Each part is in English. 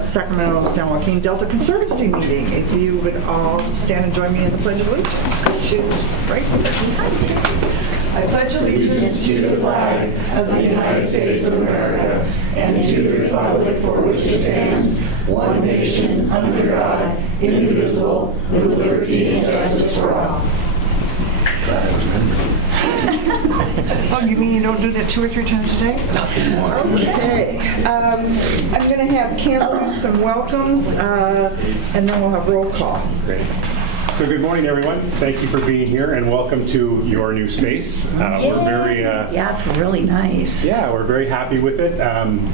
Sacramento San Joaquin Delta Conservancy meeting. If you would all stand and join me in the Pledge of Allegiance. Choose right behind you. I pledge allegiance to the flag of the United States of America and to the republic for which it stands, one nation, under God, indivisible, with liberty and justice for all. Oh, you mean you don't do that 2 or 3 times a day? Okay. I'm going to have Cam do some welcomes, and then we'll have roll call. Great. So good morning, everyone. Thank you for being here, and welcome to your new space. We're very yeah, it's really nice. yeah, we're very happy with it.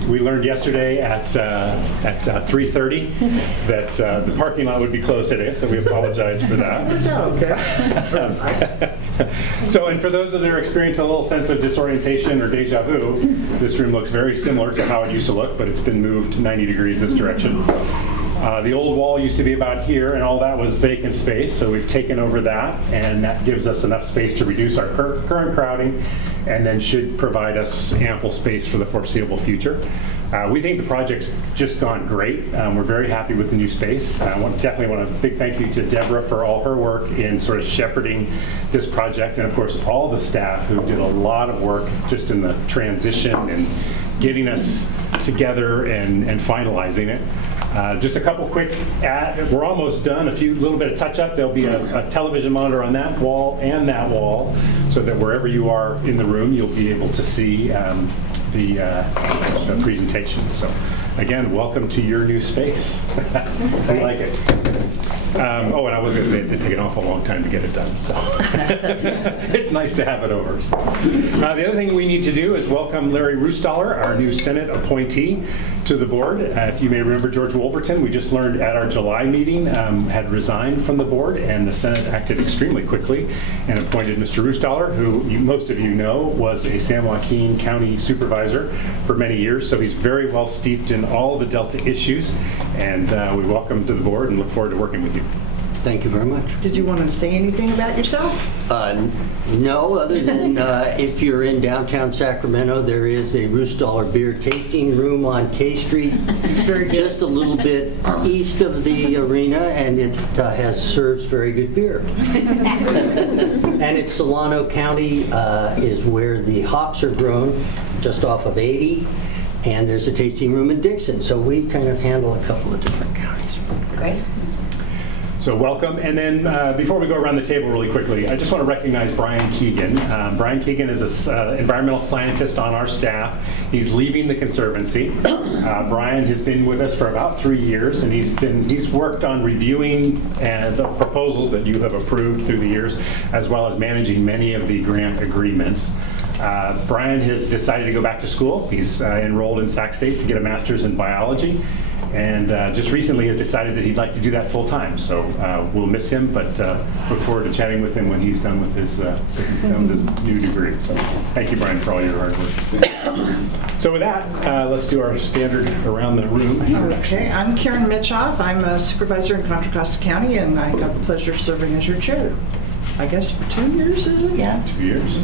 We learned yesterday at 3:30 that the parking lot would be closed today, so we apologize for that. Okay. So, and for those that are experiencing a little sense of disorientation or deja vu, this room looks very similar to how it used to look, but it's been moved 90 degrees this direction. The old wall used to be about here, and all that was vacant space, so we've taken over that, and that gives us enough space to reduce our current crowding, and then should provide us ample space for the foreseeable future. We think the project's just gone great. We're very happy with the new space. I definitely want a big thank you to Deborah for all her work in sort of shepherding this project, and of course all the staff who did a lot of work just in the transition and getting us together and finalizing it. Just a couple quick we're almost done. A little bit of touch up. There'll be a television monitor on that wall and that wall, so that wherever you are in the room, you'll be able to see the presentations. So again, welcome to your new space. We like it. Oh, and I was going to say it did take an awful long time to get it done, so it's nice to have it over. So. The other thing we need to do is welcome Larry Rustaller, our new Senate appointee, to the board. If you may remember, George Wolverton, we just learned at our July meeting, had resigned from the board, and the Senate acted extremely quickly and appointed Mr. Rustaller, who most of you know was a San Joaquin County supervisor for many years, so he's very well steeped in all the Delta issues, and we welcome him to the board and look forward to working with you. Thank you very much. Did you want to say anything about yourself? No, other than if you're in downtown Sacramento, there is a Rustaller beer tasting room on K Street. It's very good. Just a little bit east of the arena, and it serves very good beer. And it's Solano County is where the hops are grown, just off of 80. And there's a tasting room in Dixon, so we kind of handle a couple of different counties. Great. So welcome, and then before we go around the table really quickly, I just want to recognize Brian Keegan. Brian Keegan is an environmental scientist on our staff. He's leaving the Conservancy. Brian has been with us for about 3 years, and he's worked on reviewing the proposals that you have approved through the years, as well as managing many of the grant agreements. Brian has decided to go back to school. He's enrolled in Sac State to get a master's in biology, and just recently has decided that he'd like to do that full time. So we'll miss him, but look forward to chatting with him when he's done with his new degree. So thank you, Brian, for all your hard work. So with that, let's do our standard around the room. Okay, I'm Karen Mitchoff. I'm a supervisor in Contra Costa County, and I have the pleasure of serving as your chair. I guess for 2 years, is it? Yes. 2 years.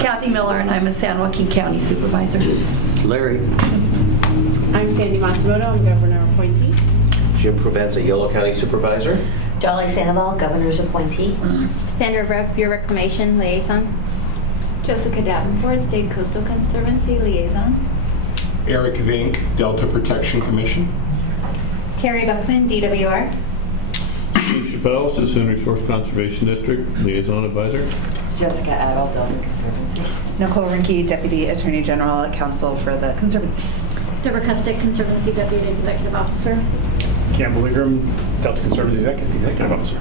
Kathy Miller, and I'm a San Joaquin County supervisor. Larry. I'm Sandy Matsumoto. I'm governor appointee. Jim Provenza, Yolo County Supervisor. Dolly Sandoval, Governor's appointee. Sandra Brook, Bureau Reclamation Liaison. Jessica Davenport, State Coastal Conservancy Liaison. Eric Vink, Delta Protection Commission. Carrie Buckman, DWR. Steve Chappelle, Sassoon Resource Conservation District Liaison Advisor. Jessica Adel, Delta Conservancy. Nicole Rinke, Deputy Attorney General at Council for the Conservancy. Deborah Kustik, Conservancy Deputy Executive Officer. Campbell Ingram, Delta Conservancy Executive Officer.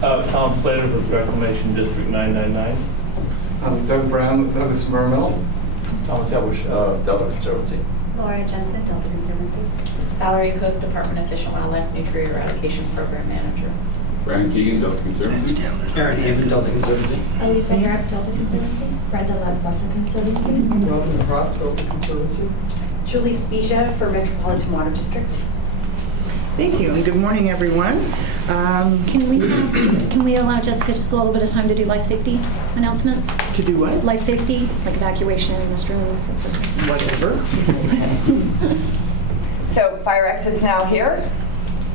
Tom Slater with Reclamation District 999. I'm Doug Brown with Douglas Mermill. Thomas Elwish, Delta Conservancy. Laura Jensen, Delta Conservancy. Valerie Cook, Department of Fish and Wildlife Nutria Eradication Program Manager. Brian Keegan, Delta Conservancy. Aaron Hampton, Delta Conservancy. Elisa Harrop, Delta Conservancy. Brenda Les, Delta Conservancy. Robin Kropp, Delta Conservancy. Julie Specia for Metropolitan Water District. Thank you, and good morning, everyone. Can we allow Jessica just a little bit of time to do life safety announcements? To do what? Life safety, like evacuation, restrooms, that sort of thing. Whatever. fire exit's now here,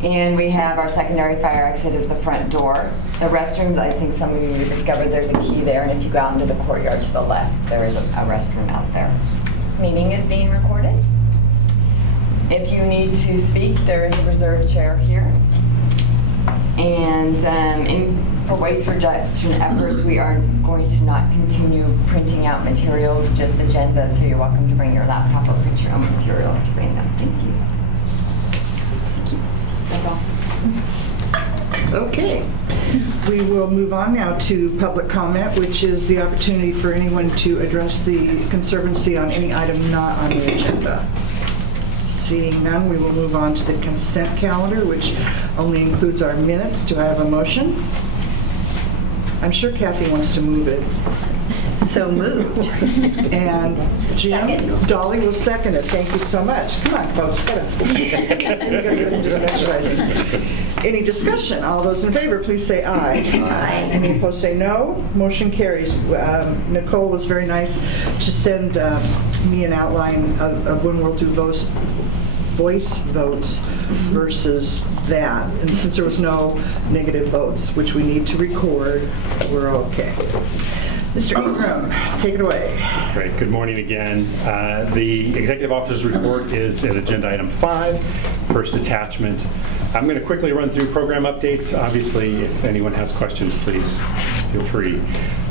and we have our secondary fire exit is the front door. The restrooms, I think some of you discovered there's a key there, and if you go out into the courtyard to the left, there is a restroom out there. This meeting is being recorded. If you need to speak, there is a reserved chair here. And for waste reduction efforts, we are going to not continue printing out materials, just agendas, so you're welcome to bring your laptop or print your own materials to bring them. Thank you. That's all. Okay. We will move on now to public comment, which is the opportunity for anyone to address the Conservancy on any item not on the agenda. Seeing none, we will move on to the consent calendar, which only includes our minutes. Do I have a motion? I'm sure Kathy wants to move it. So moved. And Jim, Dolly will second it. Thank you so much. Come on, folks, get up. We gotta get into some exercises. Any discussion? All those in favor, please say aye. Aye. Any opposed, say no. Motion carries. Nicole was very nice to send me an outline of when we'll do voice votes versus that. And since there was no negative votes, which we need to record, we're okay. Mr. Ingram, take it away. Great. Good morning again. The Executive Officer's Report is at Agenda Item 5, first attachment. I'm going to quickly run through program updates. Obviously, if anyone has questions, please feel free.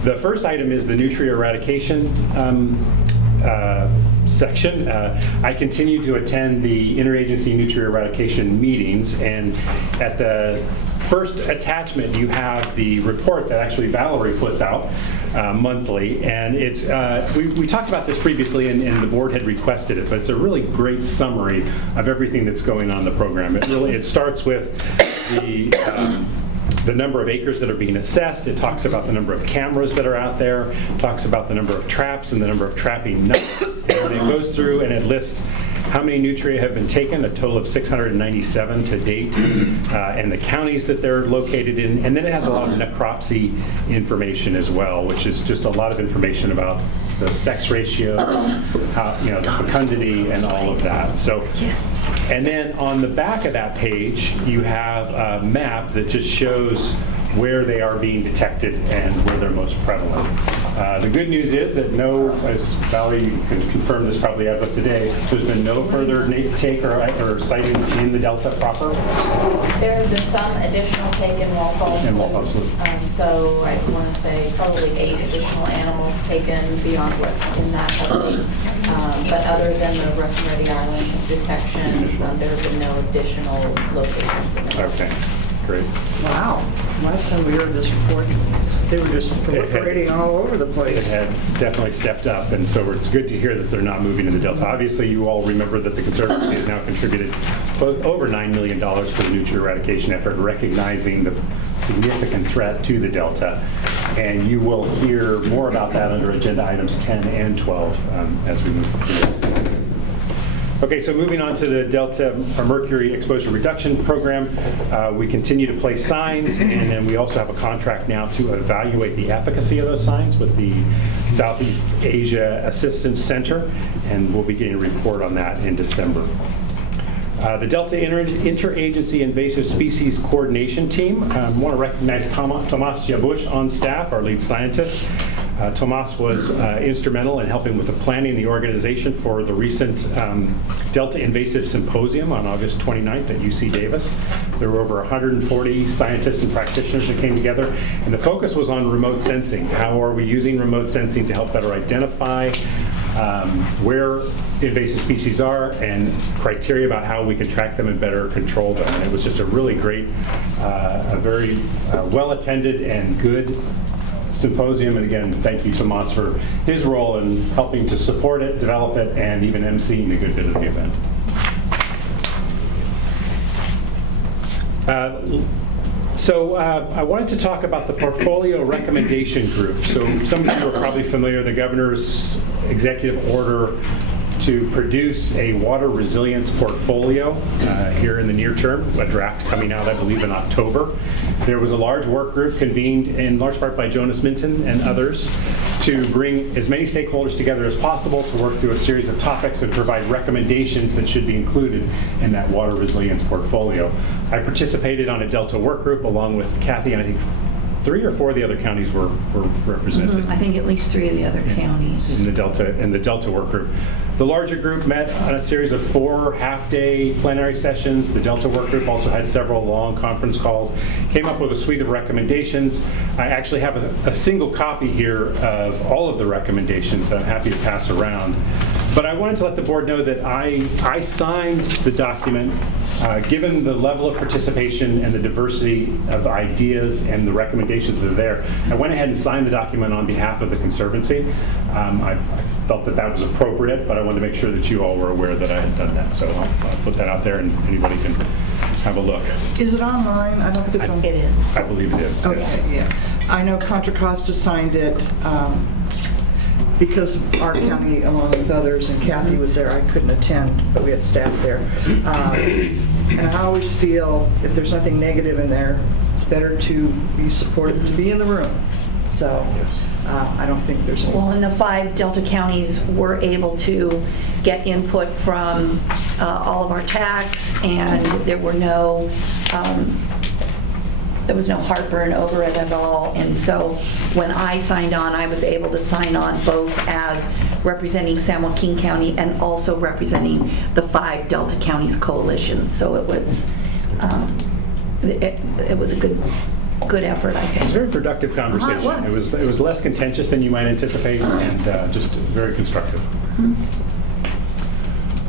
The first item is the nutria eradication section. I continue to attend the interagency nutria eradication meetings, and at the first attachment you have the report that actually Valerie puts out monthly, and it's we talked about this previously, and the board had requested it, but it's a really great summary of everything that's going on in the program. It starts with the number of acres that are being assessed. It talks about the number of cameras that are out there, talks about the number of traps and the number of trapping nuts, and it goes through and it lists how many nutria have been taken, a total of 697 to date, and the counties that they're located in. And then it has a lot of necropsy information as well, which is just a lot of information about the sex ratio, how, the fecundity, and all of that. So, and then on the back of that page, you have a map that just shows where they are being detected and where they're most prevalent. The good news is that as Valerie can confirm this probably as of today, there's been no further take or sightings in the Delta proper. There has been some additional take in Walpole Slough. So I want to say probably 8 additional animals taken beyond what's in that update. But other than the Rough and Ready Island detection, there have been no additional locations in the Okay. Great. Wow. Last time we heard this report, they were just proliferating all over the place. It had definitely stepped up, and so it's good to hear that they're not moving to the Delta. Obviously, you all remember that the Conservancy has now contributed over $9 million for the nutria eradication effort, recognizing the significant threat to the Delta. And you will hear more about that under agenda items 10 and 12 as we move through. Okay, so moving on to the Delta Mercury Exposure Reduction Program, we continue to place signs, and then we also have a contract now to evaluate the efficacy of those signs with the Southeast Asia Assistance Center, and we'll be getting a report on that in December. The Delta Interagency Invasive Species Coordination Team, I want to recognize Tomas Jabush on staff, our lead scientist. Tomas was instrumental in helping with the planning and the organization for the recent Delta Invasive Symposium on August 29th at UC Davis. There were over 140 scientists and practitioners that came together, and the focus was on remote sensing. How are we using remote sensing to help better identify where invasive species are and criteria about how we can track them and better control them. And it was just a really great, a very well-attended and good symposium, and again, thank you to Tomas for his role in helping to support it, develop it, and even emceeing a good bit of the event. I wanted to talk about the Portfolio Recommendation Group. So some of you are probably familiar, the governor's executive order to produce a water resilience portfolio here in the near term, a draft coming out, I believe, in October. There was a large work group convened in large part by Jonas Minton and others to bring as many stakeholders together as possible to work through a series of topics and provide recommendations that should be included in that water resilience portfolio. I participated on a Delta work group along with Kathy, and I think 3 or 4 of the other counties were represented. I think at least 3 of the other counties. In the Delta work group. The larger group met on a series of 4 half-day plenary sessions. The Delta work group also had several long conference calls, came up with a suite of recommendations. I actually have a single copy here of all of the recommendations that I'm happy to pass around. But I wanted to let the board know that I signed the document given the level of participation and the diversity of ideas and the recommendations that are there. I went ahead and signed the document on behalf of the Conservancy. I felt that that was appropriate, but I wanted to make sure that you all were aware that I had done that. So I'll put that out there and anybody can have a look. Is it online? I don't think it's on. It is. I believe it is, Okay, yes. yeah. I know Contra Costa signed it because our county, along with others, and Kathy was there. I couldn't attend, but we had staff there. And I always feel if there's nothing negative in there, it's better to be supported, to be in the room. So I don't think there's any. Well, and the 5 Delta counties were able to get input from all of our tax, and there was no heartburn over it at all. And so when I signed on, I was able to sign on both as representing San Joaquin County and also representing the 5 Delta counties coalitions. So it was it was a good effort, I think. It was a very productive conversation. It was. It was less contentious than you might anticipate, and just very constructive.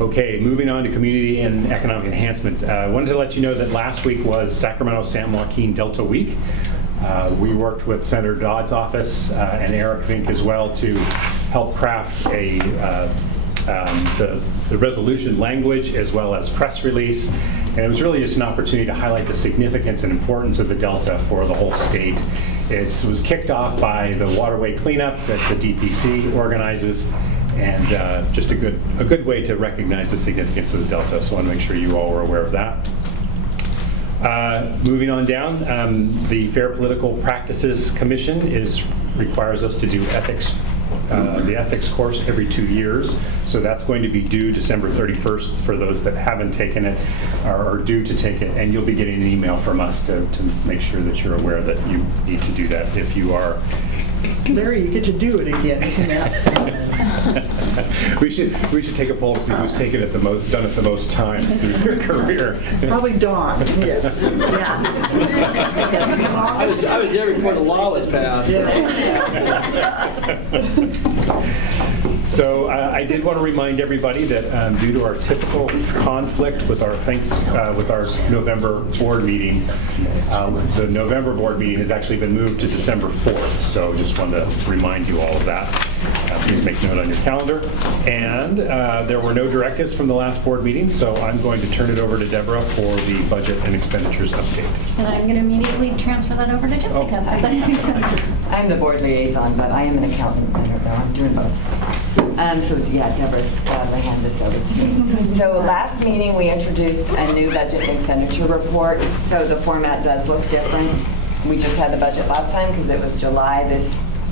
Okay, moving on to community and economic enhancement. I wanted to let you know that last week was Sacramento San Joaquin Delta Week. We worked with Senator Dodd's office and Eric Vink as well to help craft the resolution language as well as press release. And it was really just an opportunity to highlight the significance and importance of the Delta for the whole state. It was kicked off by the waterway cleanup that the DPC organizes, and just a good way to recognize the significance of the Delta. So I want to make sure you all were aware of that. Moving on down, the Fair Political Practices Commission requires us to do the ethics course every 2 years. So that's going to be due December 31st for those that haven't taken it or are due to take it. And you'll be getting an email from us to make sure that you're aware that you need to do that if you are. Larry, you get to do it again, isn't that fun? we should take a poll to see who's done it the most times through their career. Probably Dawn, yes. I was there before the law was passed. So I did want to remind everybody that due to our typical conflict with our November board meeting, the November board meeting has actually been moved to December 4th. So just wanted to remind you all of that. Please make note on your calendar. And there were no directives from the last board meeting, so I'm going to turn it over to Deborah for the budget and expenditures update. And I'm going to immediately transfer that over to Jessica. I'm the board liaison, but I am an accountant, though I'm doing both. So yeah, Deborah's gladly hand this over to me. So last meeting we introduced a new budget and expenditure report. So the format does look different. We just had the budget last time because it was July.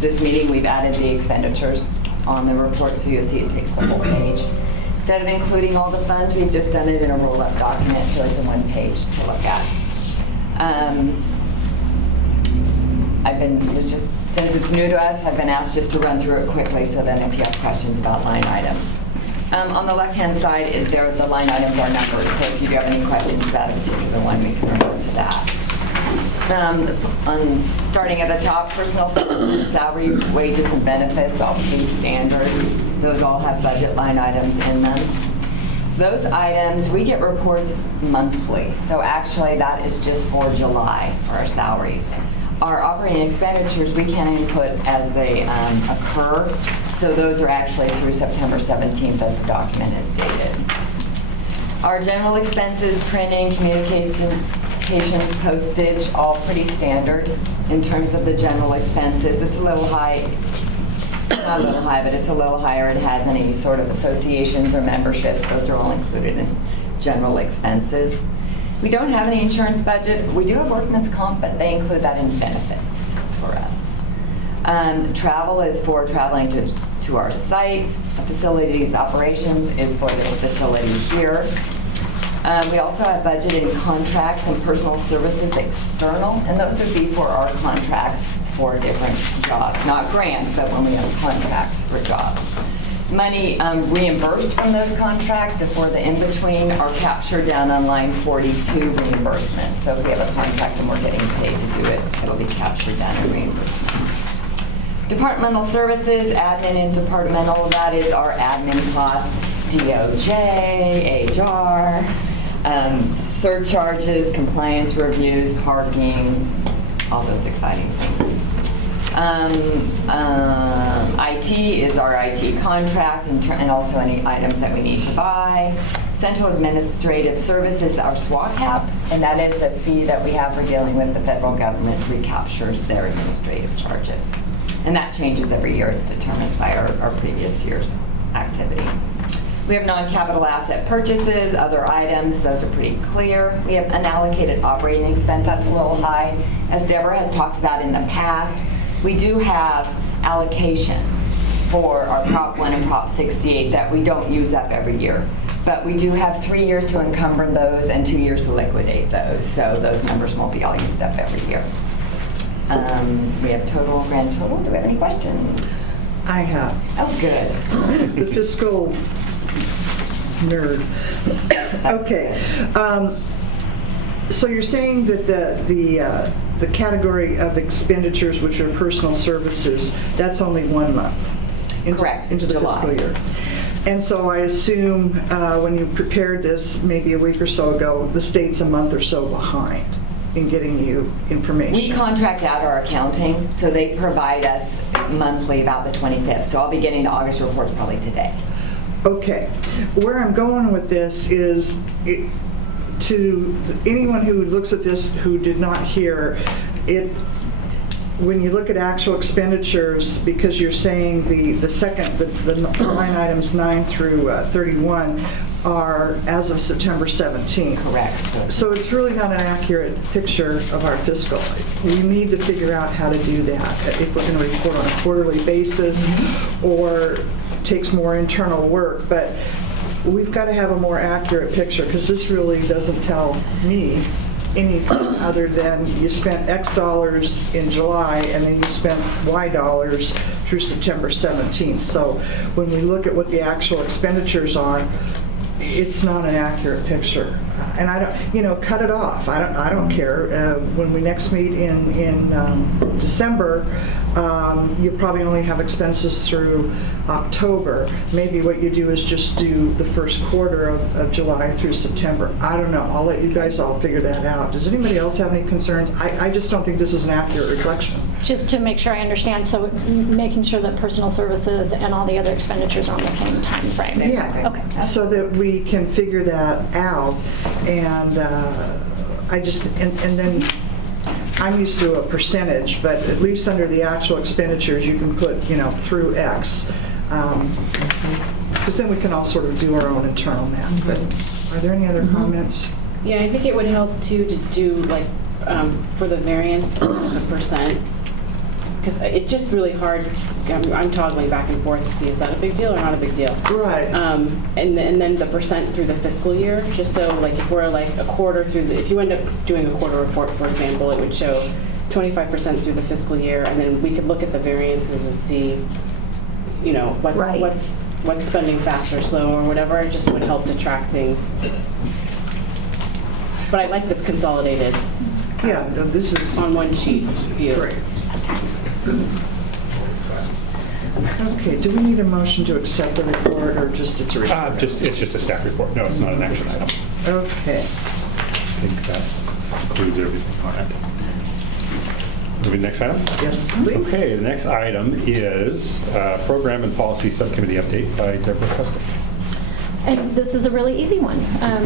This meeting we've added the expenditures on the report, so you'll see it takes the whole page. Instead of including all the funds, we've just done it in a roll-up document, so it's a 1 page to look at. Since it's new to us, I've been asked just to run through it quickly, so then if you have questions about line items. On the left-hand side, the line items are numbered, so if you do have any questions about a particular one, we can refer to that. Starting at the top, personal services, salary, wages, and benefits, all pretty standard. Those all have budget line items in them. Those items, we get reports monthly, so actually that is just for July for our salaries. Our operating expenditures, we can input as they occur, so those are actually through September 17th as the document is dated. Our general expenses, printing, communications, postage, all pretty standard in terms of the general expenses. It's a little high not a little high, but it's a little higher. It has any sort of associations or memberships. Those are all included in general expenses. We don't have any insurance budget. We do have workman's comp, but they include that in benefits for us. Travel is for traveling to our sites. Facilities operations is for this facility here. We also have budgeted contracts and personal services external, and those would be for our contracts for different jobs, not grants, but when we have contracts for jobs. Money reimbursed from those contracts, if we're the in-between, are captured down on line 42 reimbursements. So if we have a contract and we're getting paid to do it, it'll be captured down in reimbursement. Departmental services, admin and departmental, that is our admin cost, DOJ, HR, surcharges, compliance reviews, parking, all those exciting things. IT is our IT contract and also any items that we need to buy. Central Administrative Services, our SWACAP, and that is a fee that we have for dealing with the federal government recaptures their administrative charges. And that changes every year. It's determined by our previous year's activity. We have non-capital asset purchases, other items, those are pretty clear. We have unallocated operating expense, that's a little high. As Deborah has talked about in the past, we do have allocations for our Prop 1 and Prop 68 that we don't use up every year. But we do have 3 years to encumber those and 2 years to liquidate those, so those numbers won't be all used up every year. We have grand total. Do we have any questions? I have. Oh, good. The fiscal nerd. Okay. So you're saying that the category of expenditures, which are personal services, that's only 1 month? Correct. Into the July. fiscal year. And so I assume when you prepared this maybe a week or so ago, the state's a month or so behind in getting you information. We contract out our accounting, so they provide us monthly about the 25th. So I'll be getting the August reports probably today. Okay. Where I'm going with this is to anyone who looks at this who did not hear it. When you look at actual expenditures, because you're saying the line items 9 through 31 are as of September 17th. Correct. So it's really not an accurate picture of our fiscal. We need to figure out how to do that. If we're going to report on a quarterly basis or takes more internal work, but we've got to have a more accurate picture because this really doesn't tell me anything other than you spent X dollars in July and then you spent Y dollars through September 17th. So when we look at what the actual expenditures are, it's not an accurate picture. And I don't, cut it off. I don't care. When we next meet in December, you probably only have expenses through October. Maybe what you do is just do the first quarter of July through September. I don't know. I'll let you guys all figure that out. Does anybody else have any concerns? I just don't think this is an accurate reflection. Just to make sure I understand, so it's making sure that personal services and all the other expenditures are on the same time frame. Yeah. Okay. So that we can figure that out. And and then I'm used to a percentage, but at least under the actual expenditures, you can put, through X. Because then we can all sort of do our own internal math. But are there any other comments? Yeah, I think it would help too to do like for the variance, the percent. Because it's just really hard. I'm toggling back and forth to see is that a big deal or not a big deal. Right. And then the percent through the fiscal year, just so like if we're like a quarter through if you end up doing a quarter report, for example, it would show 25% through the fiscal year, and then we could look at the variances and see, what's spending fast or slow or whatever. It just would help to track things. But I like this consolidated. Yeah, no, this is on one sheet view. great. Okay, do we need a motion to accept the report or just it's a report? It's just a staff report. No, it's not an action item. Okay. I think that includes everything on it. Moving next item? Yes, please. Okay, the next item is Program and Policy Subcommittee update by Deborah Custom. And this is a really easy one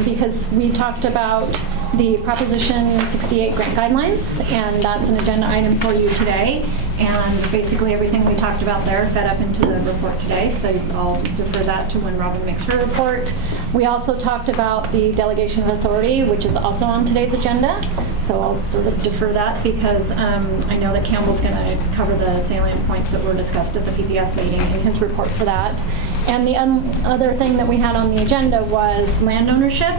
because we talked about the Proposition 68 grant guidelines, and that's an agenda item for you today. And basically everything we talked about there fed up into the report today, so I'll defer that to when Robin makes her report. We also talked about the delegation of authority, which is also on today's agenda. So I'll sort of defer that because I know that Campbell's going to cover the salient points that were discussed at the PPS meeting in his report for that. And the other thing that we had on the agenda was land ownership.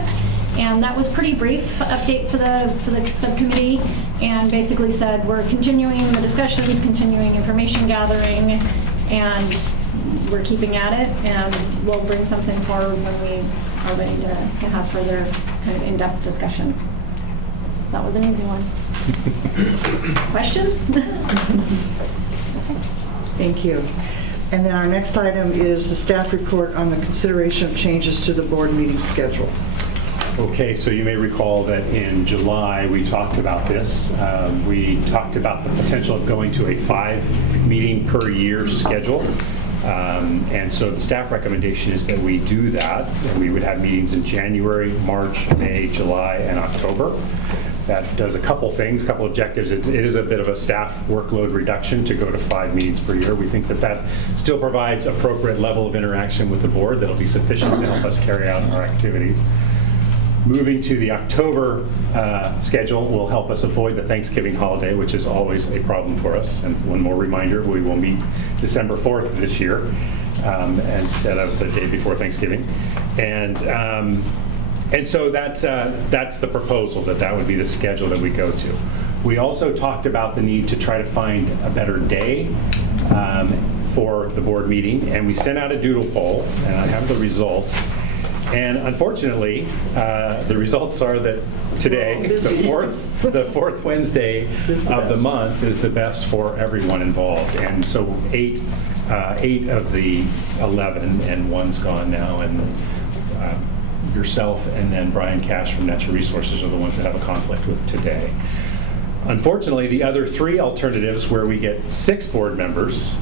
And that was pretty brief update for the subcommittee, and basically said we're continuing the discussions, continuing information gathering, and we're keeping at it, and we'll bring something forward when we are ready to have further kind of in-depth discussion. That was an easy one. Questions? Okay. Thank you. And then our next item is the staff report on the consideration of changes to the board meeting schedule. Okay, so you may recall that in July we talked about this. We talked about the potential of going to a 5 meeting per year schedule. And so the staff recommendation is that we do that. And we would have meetings in January, March, May, July, and October. That does a couple things, couple objectives. It is a bit of a staff workload reduction to go to 5 meetings per year. We think that that still provides appropriate level of interaction with the board that'll be sufficient to help us carry out our activities. Moving to the October schedule will help us avoid the Thanksgiving holiday, which is always a problem for us. And one more reminder, we will meet December 4th this year instead of the day before Thanksgiving. And so that's the proposal, that would be the schedule that we go to. We also talked about the need to try to find a better day for the board meeting, and we sent out a doodle poll, and I have the results. And unfortunately, the results are that today, the fourth Wednesday of the month is the best for everyone involved. And so 8 of the 11, and one's gone now, and yourself and then Brian Cash from Natural Resources are the ones that have a conflict with today. Unfortunately, the other 3 alternatives where we get 6 board members,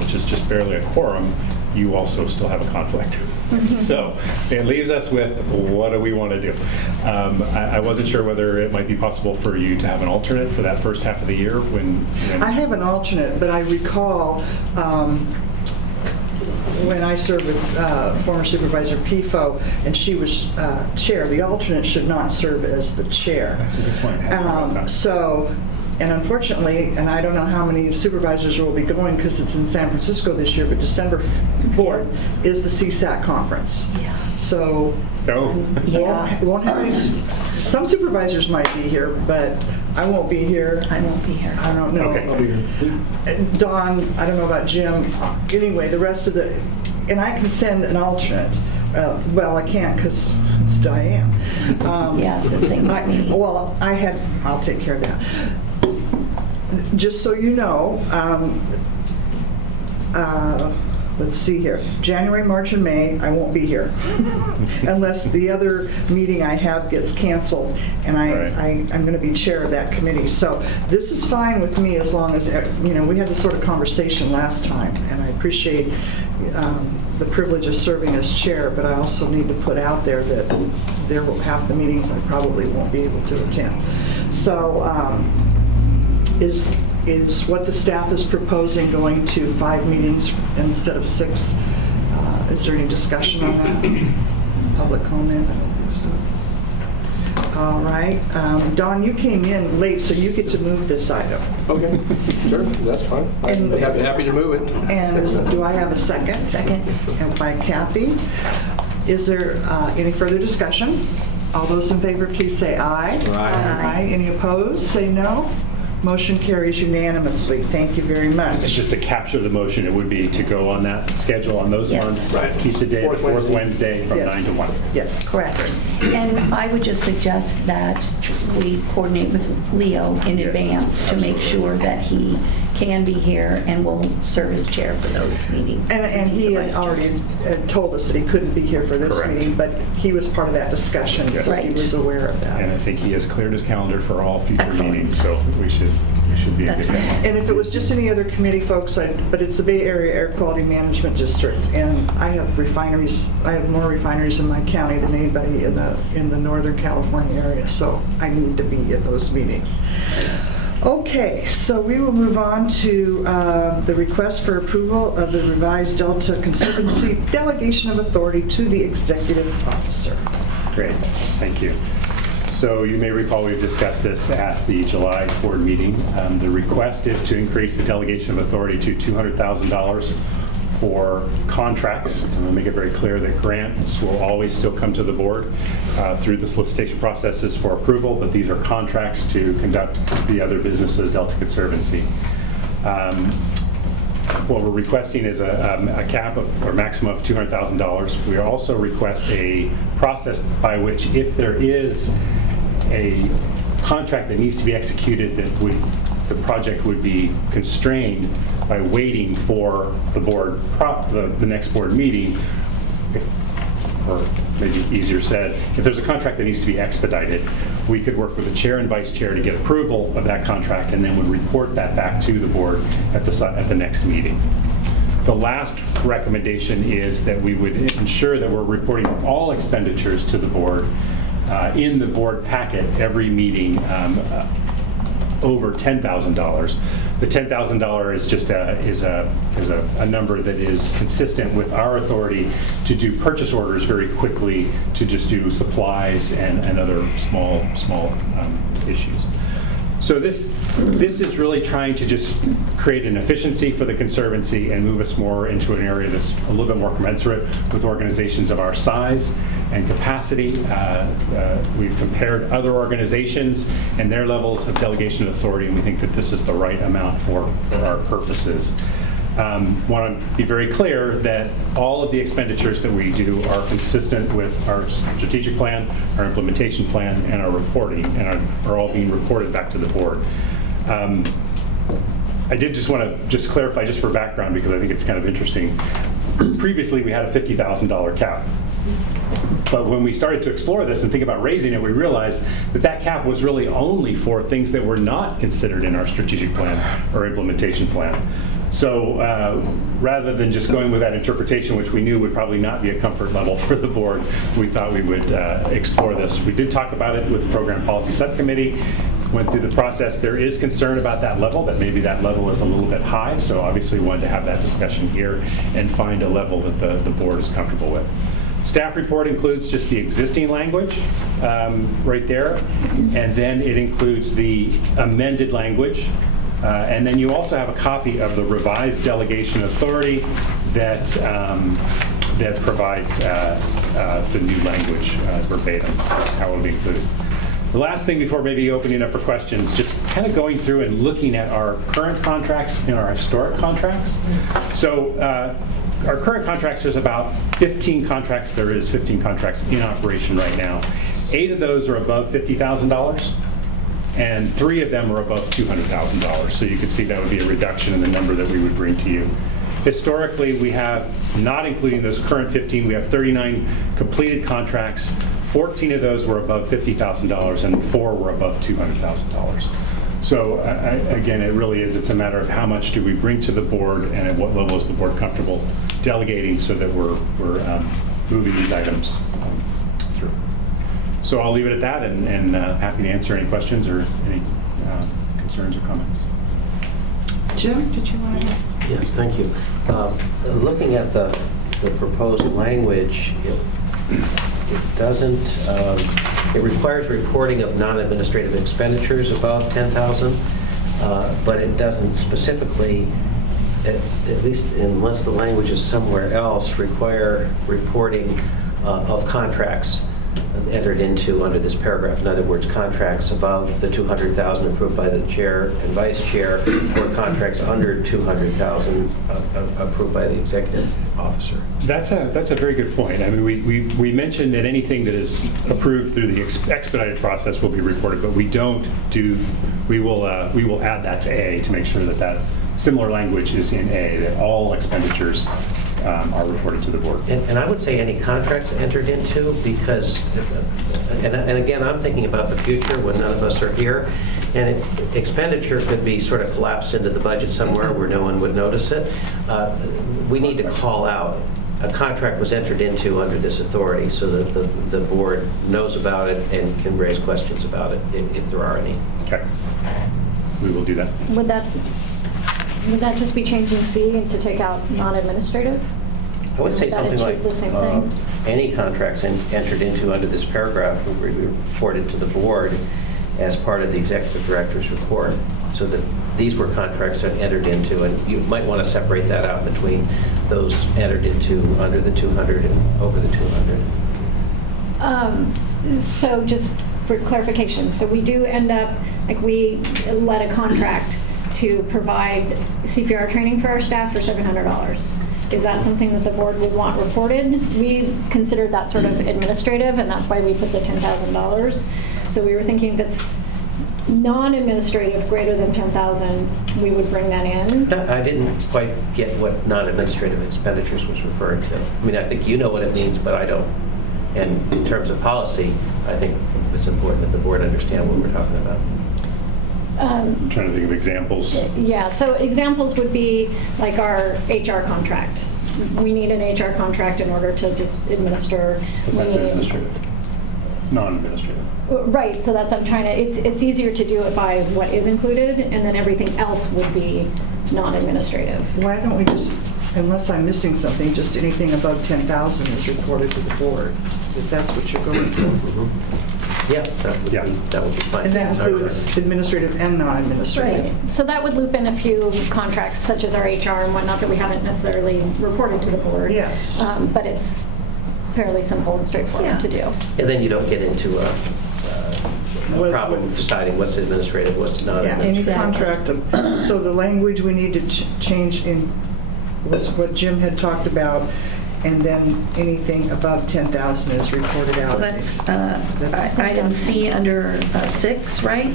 which is just barely a quorum, you also still have a conflict. So it leaves us with, what do we want to do? I wasn't sure whether it might be possible for you to have an alternate for that first half of the year when I have an alternate, but I recall when I served with former Supervisor Pifo, and she was chair, the alternate should not serve as the chair. That's a good point. And unfortunately, and I don't know how many supervisors will be going because it's in San Francisco this year, but December 4th is the CSAC conference. Yeah. So won't have any, some supervisors might be here, but I won't be here. I won't be here. I don't know. Okay. I'll be here. Dawn, I don't know about Jim. Anyway, the rest of the, and I can send an alternate. Well, I can't because it's Diane. Yes, the same with me. Well, I'll take care of that. Just so you know, let's see here. January, March, and May, I won't be here unless the other meeting I have gets canceled, and I'm going to be chair of that committee. So this is fine with me as long as, we had this sort of conversation last time, and I appreciate the privilege of serving as chair, but I also need to put out there that half the meetings I probably won't be able to attend. So is what the staff is proposing going to 5 meetings instead of 6? Is there any discussion on that? Public comment? I don't think so. All right. Dawn, you came in late, so you get to move this item. Okay, sure, that's fine. I'm happy to move it. And do I have a second? Second. And by Kathy. Is there any further discussion? All those in favor, please say aye. Aye. Any opposed? Say no. Motion carries unanimously. Thank you very much. Just to capture the motion, it would be to go on that schedule on those Yes. months. Keep the day, the fourth Wednesday from Yes. 9 to 1. Yes. Correct. And I would just suggest that we coordinate with Leo in Yes, advance to make sure that he can be here and will serve as chair for those meetings. And since he's he the had vice chair. already told us that he couldn't be here for this Correct. meeting, but he was part of that discussion, so he Right. was aware of that. And I think he has cleared his calendar for all future Excellent. meetings, so we should be a That's good right. fit. And if it was just any other committee folks, but it's the Bay Area Air Quality Management District, and I have refineries, I have more refineries in my county than anybody in the Northern California area, so I need to be in those meetings. Okay, so we will move on to the request for approval of the revised Delta Conservancy delegation of authority to the executive officer. Great, thank you. So you may recall we've discussed this at the July board meeting. The request is to increase the delegation of authority to $200,000 for contracts. And we'll make it very clear that grants will always still come to the board through the solicitation processes for approval, but these are contracts to conduct the other business of Delta Conservancy. What we're requesting is a cap of, or maximum of $200,000. We also request a process by which, if there is a contract that needs to be executed, that the project would be constrained by waiting for the board, the next board meeting, or maybe easier said, if there's a contract that needs to be expedited, we could work with the chair and vice chair to get approval of that contract, and then would report that back to the board at the next meeting. The last recommendation is that we would ensure that we're reporting all expenditures to the board in the board packet every meeting over $10,000. The $10,000 is just a number that is consistent with our authority to do purchase orders very quickly, to just do supplies and other small issues. So this is really trying to just create an efficiency for the Conservancy and move us more into an area that's a little bit more commensurate with organizations of our size and capacity. We've compared other organizations and their levels of delegation of authority, and we think that this is the right amount for our purposes. Want to be very clear that all of the expenditures that we do are consistent with our strategic plan, our implementation plan, and our reporting, and are all being reported back to the board. I did just want to clarify, just for background, because I think it's kind of interesting. Previously, we had a $50,000 cap. But when we started to explore this and think about raising it, we realized that that cap was really only for things that were not considered in our strategic plan or implementation plan. So rather than just going with that interpretation, which we knew would probably not be a comfort level for the board, we thought we would explore this. We did talk about it with the Program Policy Subcommittee, went through the process. There is concern about that level, that maybe that level is a little bit high, so obviously we wanted to have that discussion here and find a level that the board is comfortable with. Staff report includes just the existing language right there, and then it includes the amended language. And then you also have a copy of the revised delegation authority that provides the new language verbatim, how it will be included. The last thing before maybe opening up for questions, just kind of going through and looking at our current contracts and our historic contracts. So our current contracts, there's about 15 contracts. There is 15 contracts in operation right now. 8 of those are above $50,000. And 3 of them are above $200,000. So you can see that would be a reduction in the number that we would bring to you. Historically, we have, not including those current 15, we have 39 completed contracts. 14 of those were above $50,000 and 4 were above $200,000. So again, it really is, it's a matter of how much do we bring to the board and at what level is the board comfortable delegating so that we're moving these items through. So I'll leave it at that, and happy to answer any questions or any concerns or comments. Jim, did you want to? Yes, thank you. Looking at the proposed language, it doesn't, it requires reporting of non-administrative expenditures above $10,000, but it doesn't specifically, at least unless the language is somewhere else, require reporting of contracts entered into under this paragraph. In other words, contracts above the $200,000 approved by the chair and vice chair, or contracts under $200,000 approved by the executive officer. That's a very good point. I mean, we mentioned that anything that is approved through the expedited process will be reported, but we don't do. We will add that to A to make sure that similar language is in A, that all expenditures are reported to the board. And I would say any contracts entered into, because, and again, I'm thinking about the future when none of us are here, and expenditure could be sort of collapsed into the budget somewhere where no one would notice it. We need to call out, a contract was entered into under this authority so that the board knows about it and can raise questions about it if there are any. Okay. We will do that. Would that just be changing C and to take out non-administrative? I would say Would that something like achieve the same thing? any contracts entered into under this paragraph will be reported to the board as part of the executive director's report, so that these were contracts that entered into, and you might want to separate that out between those entered into under the 200 and over the 200. So just for clarification, so we do end up, like we let a contract to provide CPR training for our staff for $700. Is that something that the board would want reported? We considered that sort of administrative, and that's why we put the $10,000. So we were thinking if it's non-administrative greater than 10,000, we would bring that in. I didn't quite get what non-administrative expenditures was referred to. I mean, I think you know what it means, but I don't. And in terms of policy, I think it's important that the board understand what we're talking about. I'm trying to think of examples. Yeah, so examples would be like our HR contract. We need an HR contract in order to just administer. That's administrative, non-administrative. Right, so that's, I'm trying to, it's easier to do it by what is included, and then everything else would be non-administrative. Why don't we just, unless I'm missing something, just anything above 10,000 is reported to the board, if that's what you're going for. Yeah, that would be fine. And that includes administrative and non-administrative. Right, so that would loop in a few contracts, such as our HR and whatnot, that we haven't necessarily reported to the board. Yes. But it's fairly simple and straightforward to do. And then you don't get into a problem of deciding what's administrative, what's not. Yeah, any contract. So the language we need to change in was what Jim had talked about, and then anything above 10,000 is reported out. That's item C under 6, right?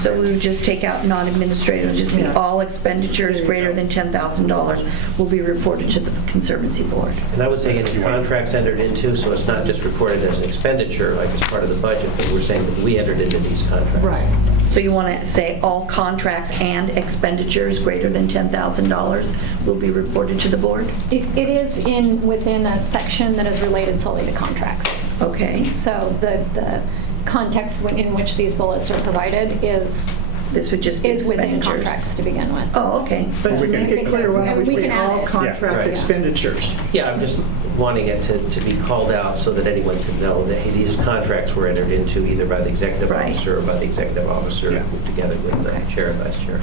So we would just take out non-administrative, just be all expenditures greater than $10,000 will be reported to the Conservancy Board. And I would say any contracts entered into, so it's not just reported as an expenditure, like as part of the budget, but we're saying that we entered into these contracts. Right. So you want to say all contracts and expenditures greater than $10,000 will be reported to the board? It is within a section that is related solely to contracts. Okay. So the context in which these bullets are provided is this would just be within contracts to begin with. Oh, okay. But to make it clear, why don't we say all contract expenditures? Yeah, I'm just wanting it to be called out so that anyone can know that hey, these contracts were entered into either by the executive officer or by the executive officer together with the chair and vice chair.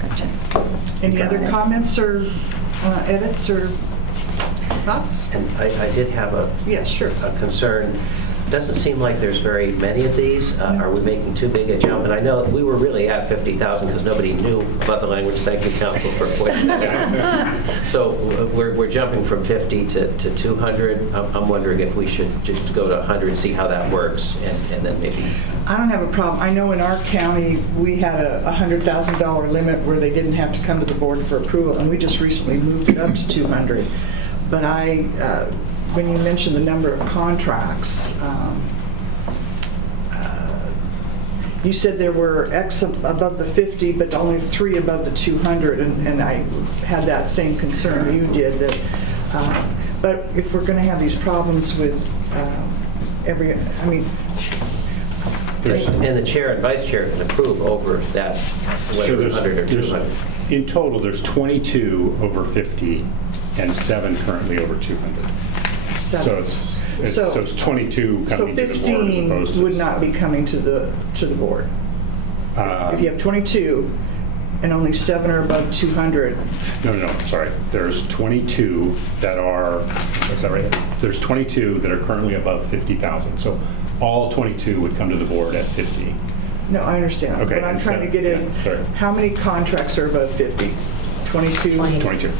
Gotcha. Any other comments or edits or thoughts? And I did have a concern. Doesn't seem like there's very many of these. Are we making too big a jump? And I know we were really at 50,000 because nobody knew about the language. Thank you, Council, for pointing that out. So we're jumping from 50 to 200. I'm wondering if we should just go to 100, see how that works, and then maybe. I don't have a problem. I know in our county we had a $100,000 limit where they didn't have to come to the board for approval, and we just recently moved it up to 200. But when you mentioned the number of contracts, you said there were X above the 50, but only 3 above the 200, and I had that same concern you did. That, but if we're going to have these problems with and the chair and vice chair can approve over that, whether it's 100 or 200. In total, there's 22 over 50 and 7 currently over 200. So it's 22 coming to the board as opposed to. So 15 would not be coming to the board. If you have 22 and only 7 are above 200. No, sorry. There's 22 that are, is that right? There's 22 that are currently above 50,000. So all 22 would come to the board at 50. No, I understand. Okay, But I'm trying to get in, how many contracts are above 50? 22? 22.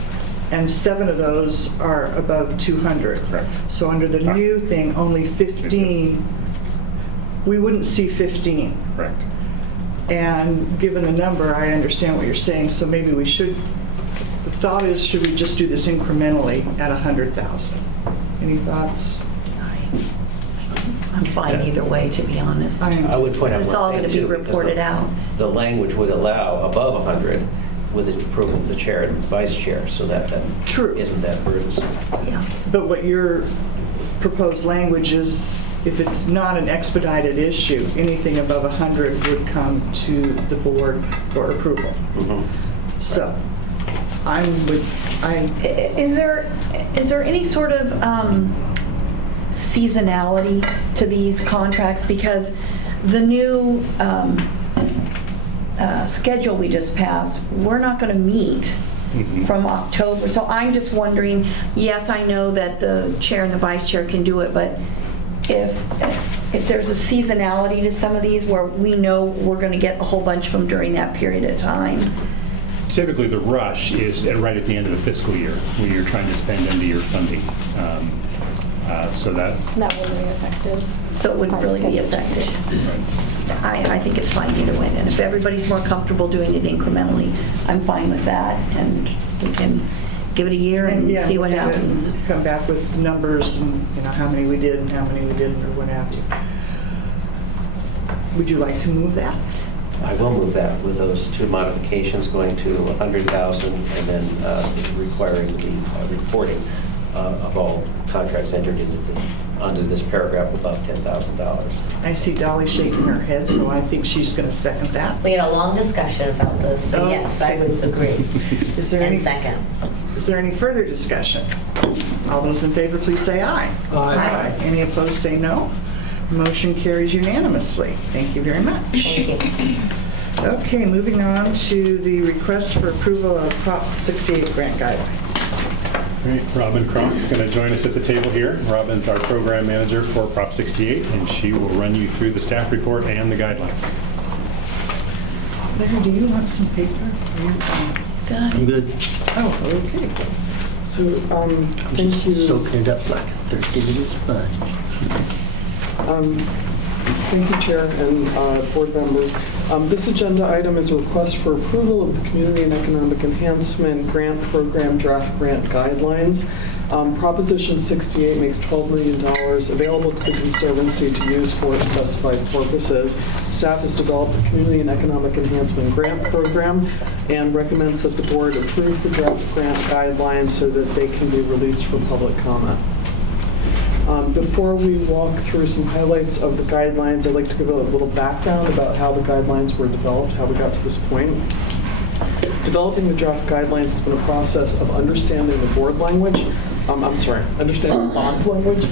And 7 of those are above 200. Correct. So under the new thing, only 15, we wouldn't see 15. Correct. And given the number, I understand what you're saying, so maybe we should the thought is, should we just do this incrementally at 100,000? Any thoughts? I'm fine either way, to be honest. I would point out It's all one going thing to be too, because reported out. the language would allow above 100 with the approval of the chair and vice chair, so that True. isn't that burdensome. Yeah. But what your proposed language is, if it's not an expedited issue, anything above 100 would come to the board for approval. So, Is there any sort of seasonality to these contracts? Because the new schedule we just passed, we're not going to meet from October. So I'm just wondering, yes, I know that the chair and the vice chair can do it, but if there's a seasonality to some of these where we know we're going to get a whole bunch of them during that period of time. Typically, the rush is right at the end of the fiscal year when you're trying to spend into your funding. So that That wouldn't be affected. So it wouldn't really be affected. I think it's fine either way. And if everybody's more comfortable doing it incrementally, I'm fine with that. And we can give it a year and yeah, see what look at it happens. and come back with numbers and, how many we did and how many we didn't, or what have you. Would you like to move that? I will move that with those two modifications, going to 100,000 and then requiring the reporting of all contracts entered under this paragraph above $10,000. I see Dolly shaking her head, so I think she's going to second that. We had a long discussion about this, so yes, I would agree. Is there And any second. Is there any further discussion? All those in favor, please say aye. Aye. Any opposed, say no. Motion carries unanimously. Thank you very much. Thank you. Okay, moving on to the request for approval of Prop 68 grant guidelines. Great. Robin Kronk's going to join us at the table here. Robin's our program manager for Prop 68, and she will run you through the staff report and the guidelines. Larry, do you want some paper? I'm good. Oh, okay. So, thank you. Soaking it up like a 30-minute sponge. Thank you, Chair and board members. This agenda item is a request for approval of the Community and Economic Enhancement Grant Program Draft Grant Guidelines. Proposition 68 makes $12 million available to the Conservancy to use for its specified purposes. Staff has developed the Community and Economic Enhancement Grant Program and recommends that the board approve the draft grant guidelines so that they can be released for public comment. Before we walk through some highlights of the guidelines, I'd like to give a little background about how the guidelines were developed, how we got to this point. Developing the draft guidelines has been a process of understanding the board language, understanding the bond language,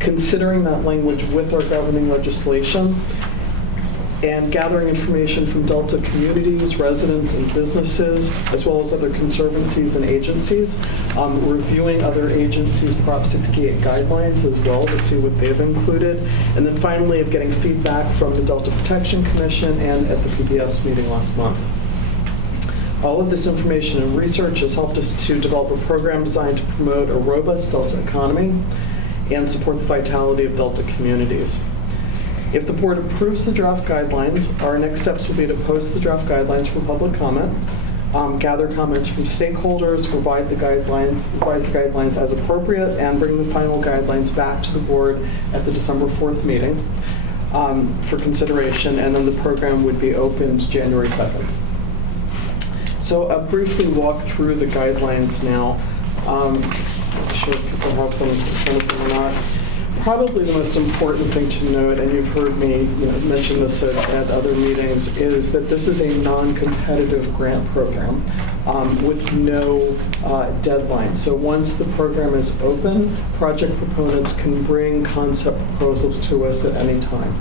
considering that language with our governing legislation, and gathering information from Delta communities, residents, and businesses, as well as other conservancies and agencies, reviewing other agencies' Prop 68 guidelines as well to see what they've included, and then finally of getting feedback from the Delta Protection Commission and at the PBS meeting last month. All of this information and research has helped us to develop a program designed to promote a robust Delta economy and support the vitality of Delta communities. If the board approves the draft guidelines, our next steps will be to post the draft guidelines for public comment, gather comments from stakeholders, revise the guidelines as appropriate, and bring the final guidelines back to the board at the December 4th meeting for consideration, and then the program would be opened January 2nd. So I'll briefly walk through the guidelines now. I'm not sure if people have them in front of them or not. Probably the most important thing to note, and you've heard me mention this at other meetings, is that this is a non-competitive grant program with no deadline. So once the program is open, project proponents can bring concept proposals to us at any time.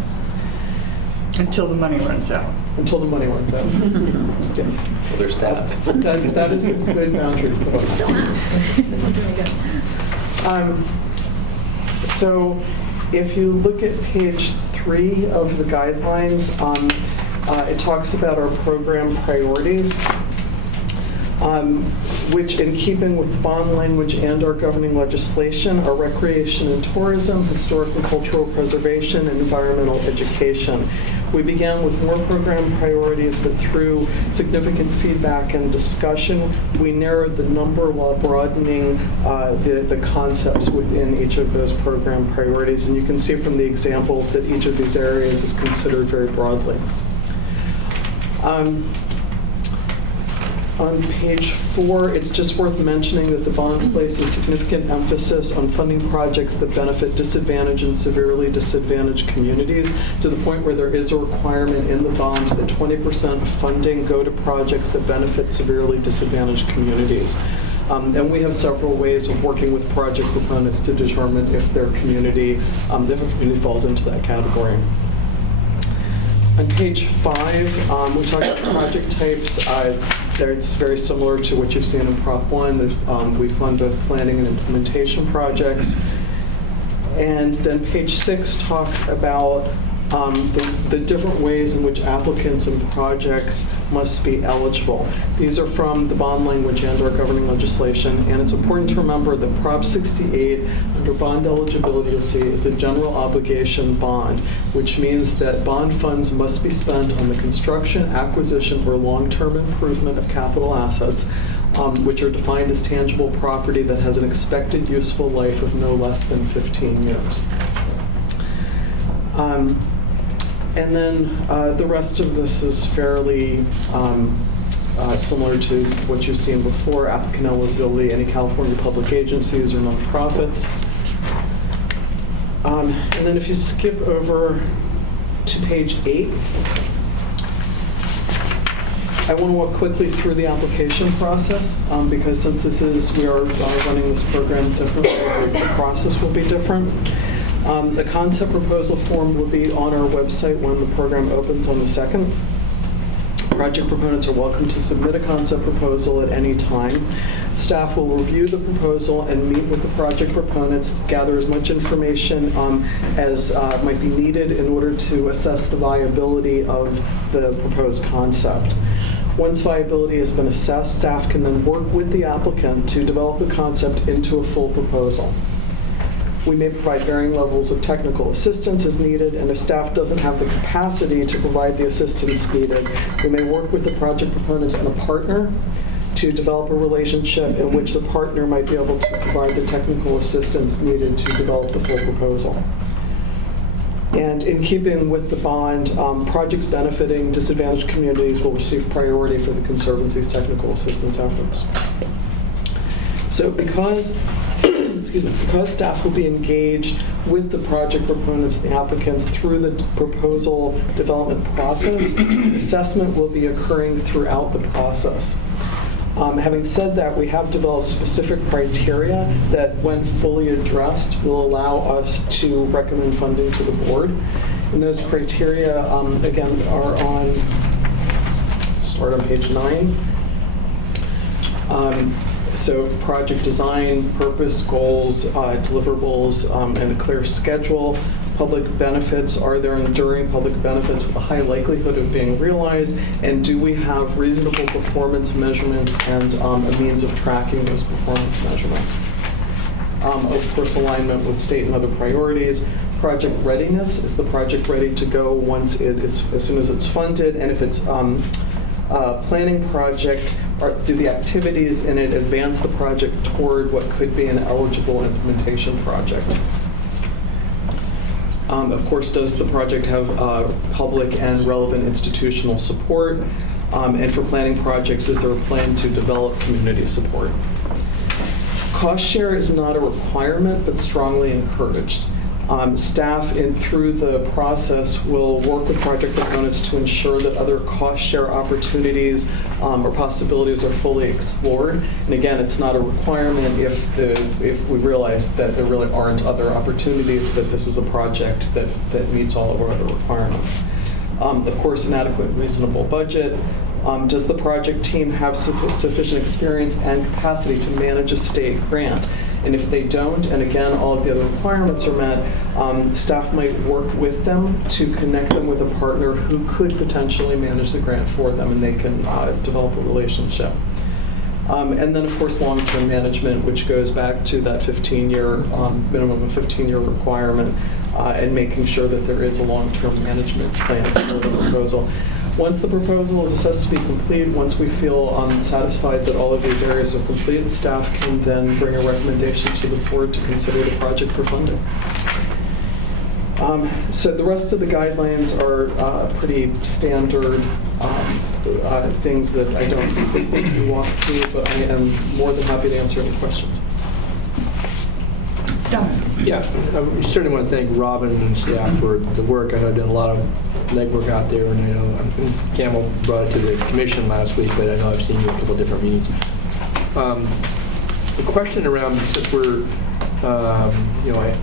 Until the money runs out. Until the money runs out. Yeah. Well, there's that. That is a good boundary to put on. So if you look at page 3 of the guidelines, it talks about our program priorities, which in keeping with bond language and our governing legislation are recreation and tourism, historic and cultural preservation, and environmental education. We began with more program priorities, but through significant feedback and discussion, we narrowed the number while broadening the concepts within each of those program priorities. And you can see from the examples that each of these areas is considered very broadly. On page 4, it's just worth mentioning that the bond places significant emphasis on funding projects that benefit disadvantaged and severely disadvantaged communities, to the point where there is a requirement in the bond that 20% of funding go to projects that benefit severely disadvantaged communities. And we have several ways of working with project proponents to determine if their community falls into that category. On page 5, we talk about project types. It's very similar to what you've seen in Prop 1. We fund both planning and implementation projects. And then page 6 talks about the different ways in which applicants and projects must be eligible. These are from the bond language and our governing legislation, and it's important to remember that Prop 68 under bond eligibility, you'll see, is a general obligation bond, which means that bond funds must be spent on the construction, acquisition, or long-term improvement of capital assets, which are defined as tangible property that has an expected useful life of no less than 15 years. And then the rest of this is fairly similar to what you've seen before: applicant eligibility, any California public agencies or nonprofits. And then if you skip over to page 8, I want to walk quickly through the application process, because since we are running this program differently, the process will be different. The concept proposal form will be on our website when the program opens on the 2nd. Project proponents are welcome to submit a concept proposal at any time. Staff will review the proposal and meet with the project proponents to gather as much information as might be needed in order to assess the viability of the proposed concept. Once viability has been assessed, staff can then work with the applicant to develop the concept into a full proposal. We may provide varying levels of technical assistance as needed, and if staff doesn't have the capacity to provide the assistance needed, we may work with the project proponents and a partner to develop a relationship in which the partner might be able to provide the technical assistance needed to develop the full proposal. And in keeping with the bond, projects benefiting disadvantaged communities will receive priority for the Conservancy's technical assistance efforts. So because staff will be engaged with the project proponents and the applicants through the proposal development process, assessment will be occurring throughout the process. Having said that, we have developed specific criteria that, when fully addressed, will allow us to recommend funding to the board. And those criteria, again, are start on page 9. So project design, purpose, goals, deliverables, and a clear schedule. Public benefits: are there enduring public benefits with a high likelihood of being realized? And do we have reasonable performance measurements and a means of tracking those performance measurements? Of course, alignment with state and other priorities. Project readiness: is the project ready to go once as soon as it's funded? And if it's planning project, do the activities in it advance the project toward what could be an eligible implementation project? Of course, does the project have public and relevant institutional support? And for planning projects, is there a plan to develop community support? Cost share is not a requirement, but strongly encouraged. Staff, through the process, will work with project proponents to ensure that other cost share opportunities or possibilities are fully explored. And again, it's not a requirement if we realize that there really aren't other opportunities, but this is a project that meets all of our other requirements. Of course, an adequate and reasonable budget. Does the project team have sufficient experience and capacity to manage a state grant? And if they don't, and again, all of the other requirements are met, staff might work with them to connect them with a partner who could potentially manage the grant for them, and they can develop a relationship. And then, of course, long-term management, which goes back to that 15-year, minimum of 15-year requirement. and making sure that there is a long-term management plan for the proposal. Once the proposal is assessed to be complete, once we feel satisfied that all of these areas are complete, staff can then bring a recommendation to the board to consider the project for funding. So the rest of the guidelines are pretty standard things that I don't think we can walk through, but I am more than happy to answer any questions. Yeah, I certainly want to thank Robin and staff for the work. I know I've done a lot of legwork out there, and I know Campbell brought it to the commission last week, but I know I've seen you at a couple different meetings. The question around, since we're, I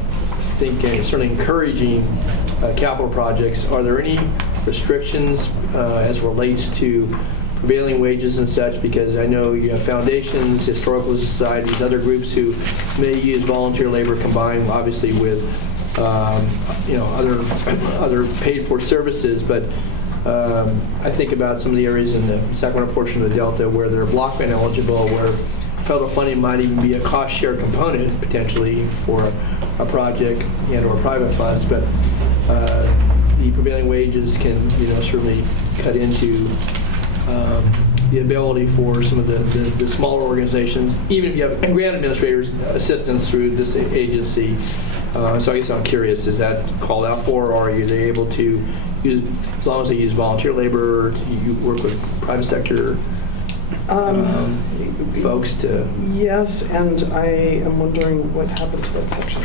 think certainly encouraging capital projects, are there any restrictions as relates to prevailing wages and such? Because I know you have foundations, historical societies, other groups who may use volunteer labor combined, obviously, with other paid-for services. But I think about some of the areas in the Sacramento portion of the Delta where they're block grant eligible, where federal funding might even be a cost share component potentially for a project and/or private funds. But the prevailing wages can, certainly cut into the ability for some of the smaller organizations, even if you have grant administrators' assistance through this agency. So I guess I'm curious, is that called out for, or are they able to use, as long as they use volunteer labor, you work with private sector folks to? Yes, and I am wondering what happened to that section.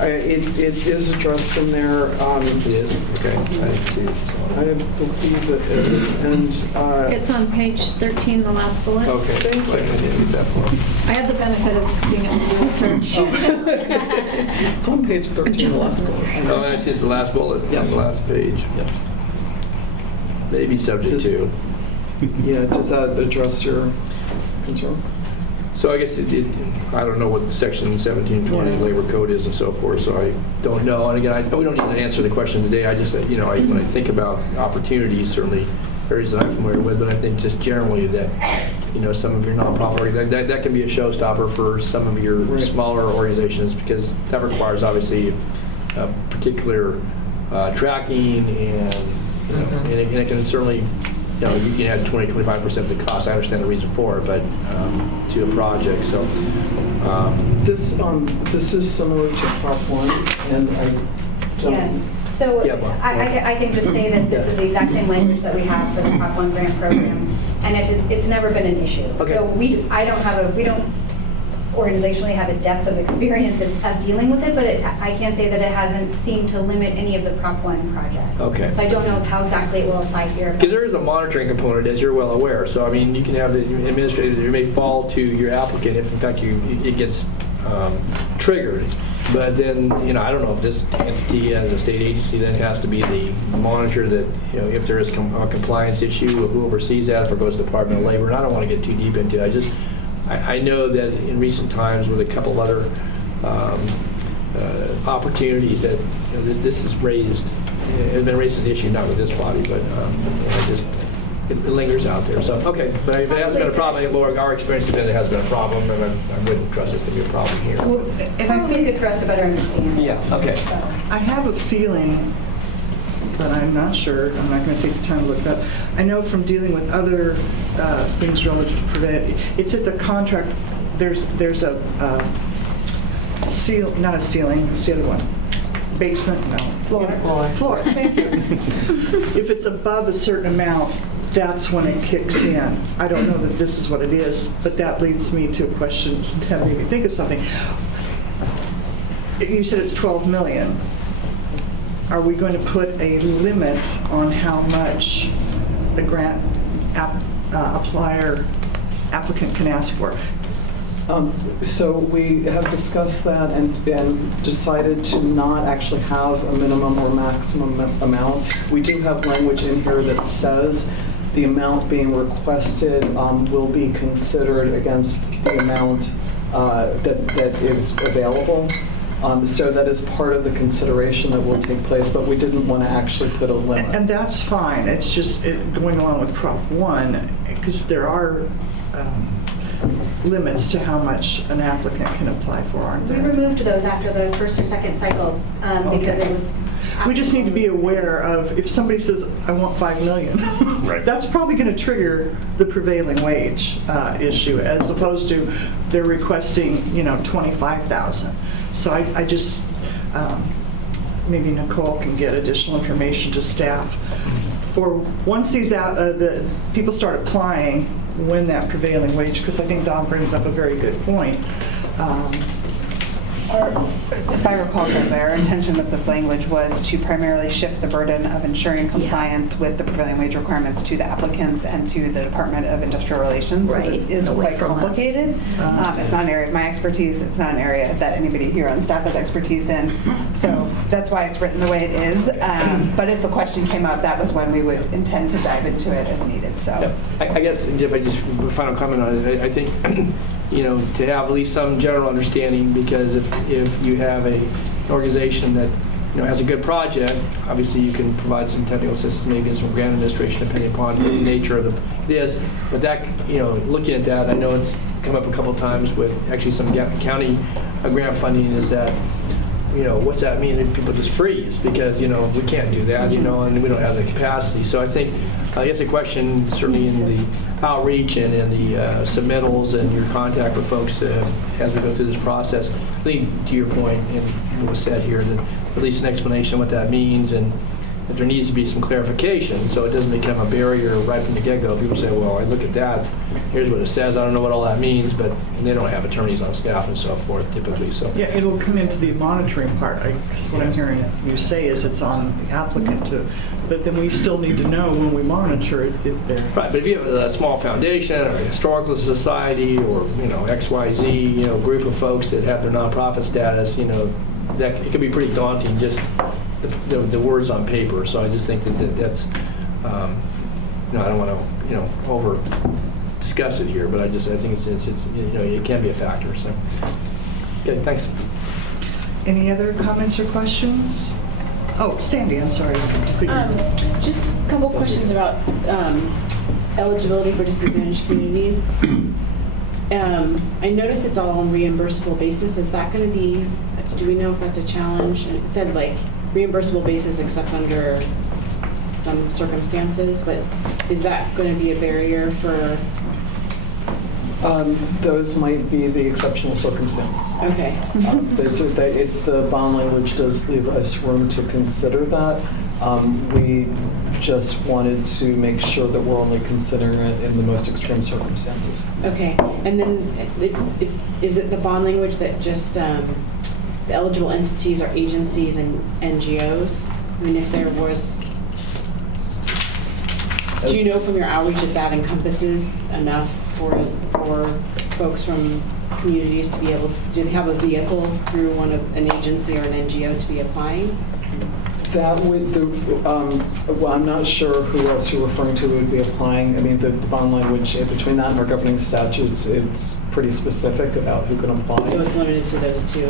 It is addressed in there. It is? Okay. I didn't see it. I believe it is. And It's on page 13, the last bullet. Okay. I didn't read that far. I had the benefit of being able to do research. It's on page 13, the last bullet. Oh, I see, it's the last bullet on the last page. Yes. Maybe subject to. Yeah, does that address your concern? So I guess I don't know what section 1720 labor code is and so forth, so I don't know. And again, we don't need to answer the question today. I just, when I think about opportunities, certainly areas that I'm familiar with, but I think just generally that, some of your nonprofit, that can be a showstopper for some of your smaller organizations, because that requires obviously a particular tracking and, and it can certainly, you can add 20-25% of the cost. I understand the reason for it, but to a project. So this is similar to Prop 1, and I don't. Yeah. So I can just say that this is the exact same language that we have for the Prop 1 grant program, and it's never been an issue. Okay. So we don't organizationally have a depth of experience of dealing with it, but I can say that it hasn't seemed to limit any of the Prop 1 projects. Okay. So I don't know how exactly it will apply here. Because there is a monitoring component, as you're well aware. So I mean, you can have the administrator, it may fall to your applicant if in fact it gets triggered. But then, I don't know if this entity as a state agency then has to be the monitor that, if there is a compliance issue, who oversees that, if it goes to the Department of Labor. And I don't want to get too deep into it. I know that in recent times with a couple of other opportunities that this is raised, it has been raised as an issue, not with this body, but it lingers out there. So, okay, but it hasn't been a problem anymore. Our experience has been it has been a problem, and I wouldn't trust it to be a problem here. Well, and I think good for us to better understand. Yeah, okay. I have a feeling, but I'm not sure. I'm not going to take the time to look it up. I know from dealing with other things relative to prevent, it's at the contract. There's a seal, not a ceiling. What's the other one? Basement? No. Floor. Thank you. If it's above a certain amount, that's when it kicks in. I don't know that this is what it is, but that leads me to a question that made me think of something. You said it's 12 million. Are we going to put a limit on how much the grant applicant can ask for? So we have discussed that and decided to not actually have a minimum or maximum amount. We do have language in here that says the amount being requested will be considered against the amount that is available. So that is part of the consideration that will take place, but we didn't want to actually put a limit. And that's fine. It's just going along with Prop 1, because there are limits to how much an applicant can apply for, aren't We there? removed those after the first or second cycle because Okay. it was. We just need to be aware of, if somebody says, I want 5 million, Right. that's probably going to trigger the prevailing wage issue, as opposed to they're requesting, 25,000. So I just, maybe Nicole can get additional information to staff. For once the people start applying, when that prevailing wage, because I think Don brings up a very good point. If I recall correctly, our intention with this language was to primarily shift the burden of ensuring compliance with the prevailing wage requirements to the applicants and to the Department of Industrial Relations. Right. Because it is Away quite from us. complicated. It's not an area of my expertise. It's not an area that anybody here on staff has expertise in. So that's why it's written the way it is. But if the question came up, that was when we would intend to dive into it as needed. So. Yeah, I guess if I just final comment on it, I think to have at least some general understanding, because if you have an organization that has a good project, obviously you can provide some technical assistance, maybe in some grant administration, depending upon what the nature of it is. But that, looking at that, I know it's come up a couple of times with actually some county grant funding, is that what's that mean if people just freeze because we can't do that, and we don't have the capacity. So I think it's a question certainly in the outreach and in the submittals and your contact with folks as we go through this process. I think to your point, and what was said here, that at least an explanation of what that means, and that there needs to be some clarification so it doesn't become a barrier right from the get-go. People say, well, I look at that, here's what it says, I don't know what all that means, and they don't have attorneys on staff and so forth typically. So Yeah, it'll come into the monitoring part. Because what I'm hearing you say is it's on the applicant to, but then we still need to know when we monitor it if they're. Right, but if you have a small foundation or a historical society or XYZ group of folks that have their nonprofit status, that it can be pretty daunting just the words on paper. So I just think that's I don't want to over discuss it here, but I think it's it can be a factor. So okay, thanks. Any other comments or questions? Oh, Sandy, I'm sorry. Just a couple questions about eligibility for disadvantaged communities. I noticed it's all on reimbursable basis. Is that going to be, do we know if that's a challenge? It said like reimbursable basis except under some circumstances, but is that going to be a barrier for? Those might be the exceptional circumstances. Okay. The bond language does leave us room to consider that. We just wanted to make sure that we're only considering it in the most extreme circumstances. Okay, and then is it the bond language that just the eligible entities are agencies and NGOs? I mean, if there was, do you know from your outreach if that encompasses enough for folks from communities to be able, do they have a vehicle through an agency or an NGO to be applying? That would, well, I'm not sure who else you're referring to would be applying. I mean, the bond language, between that and our governing statutes, it's pretty specific about who can apply. So it's limited to those two?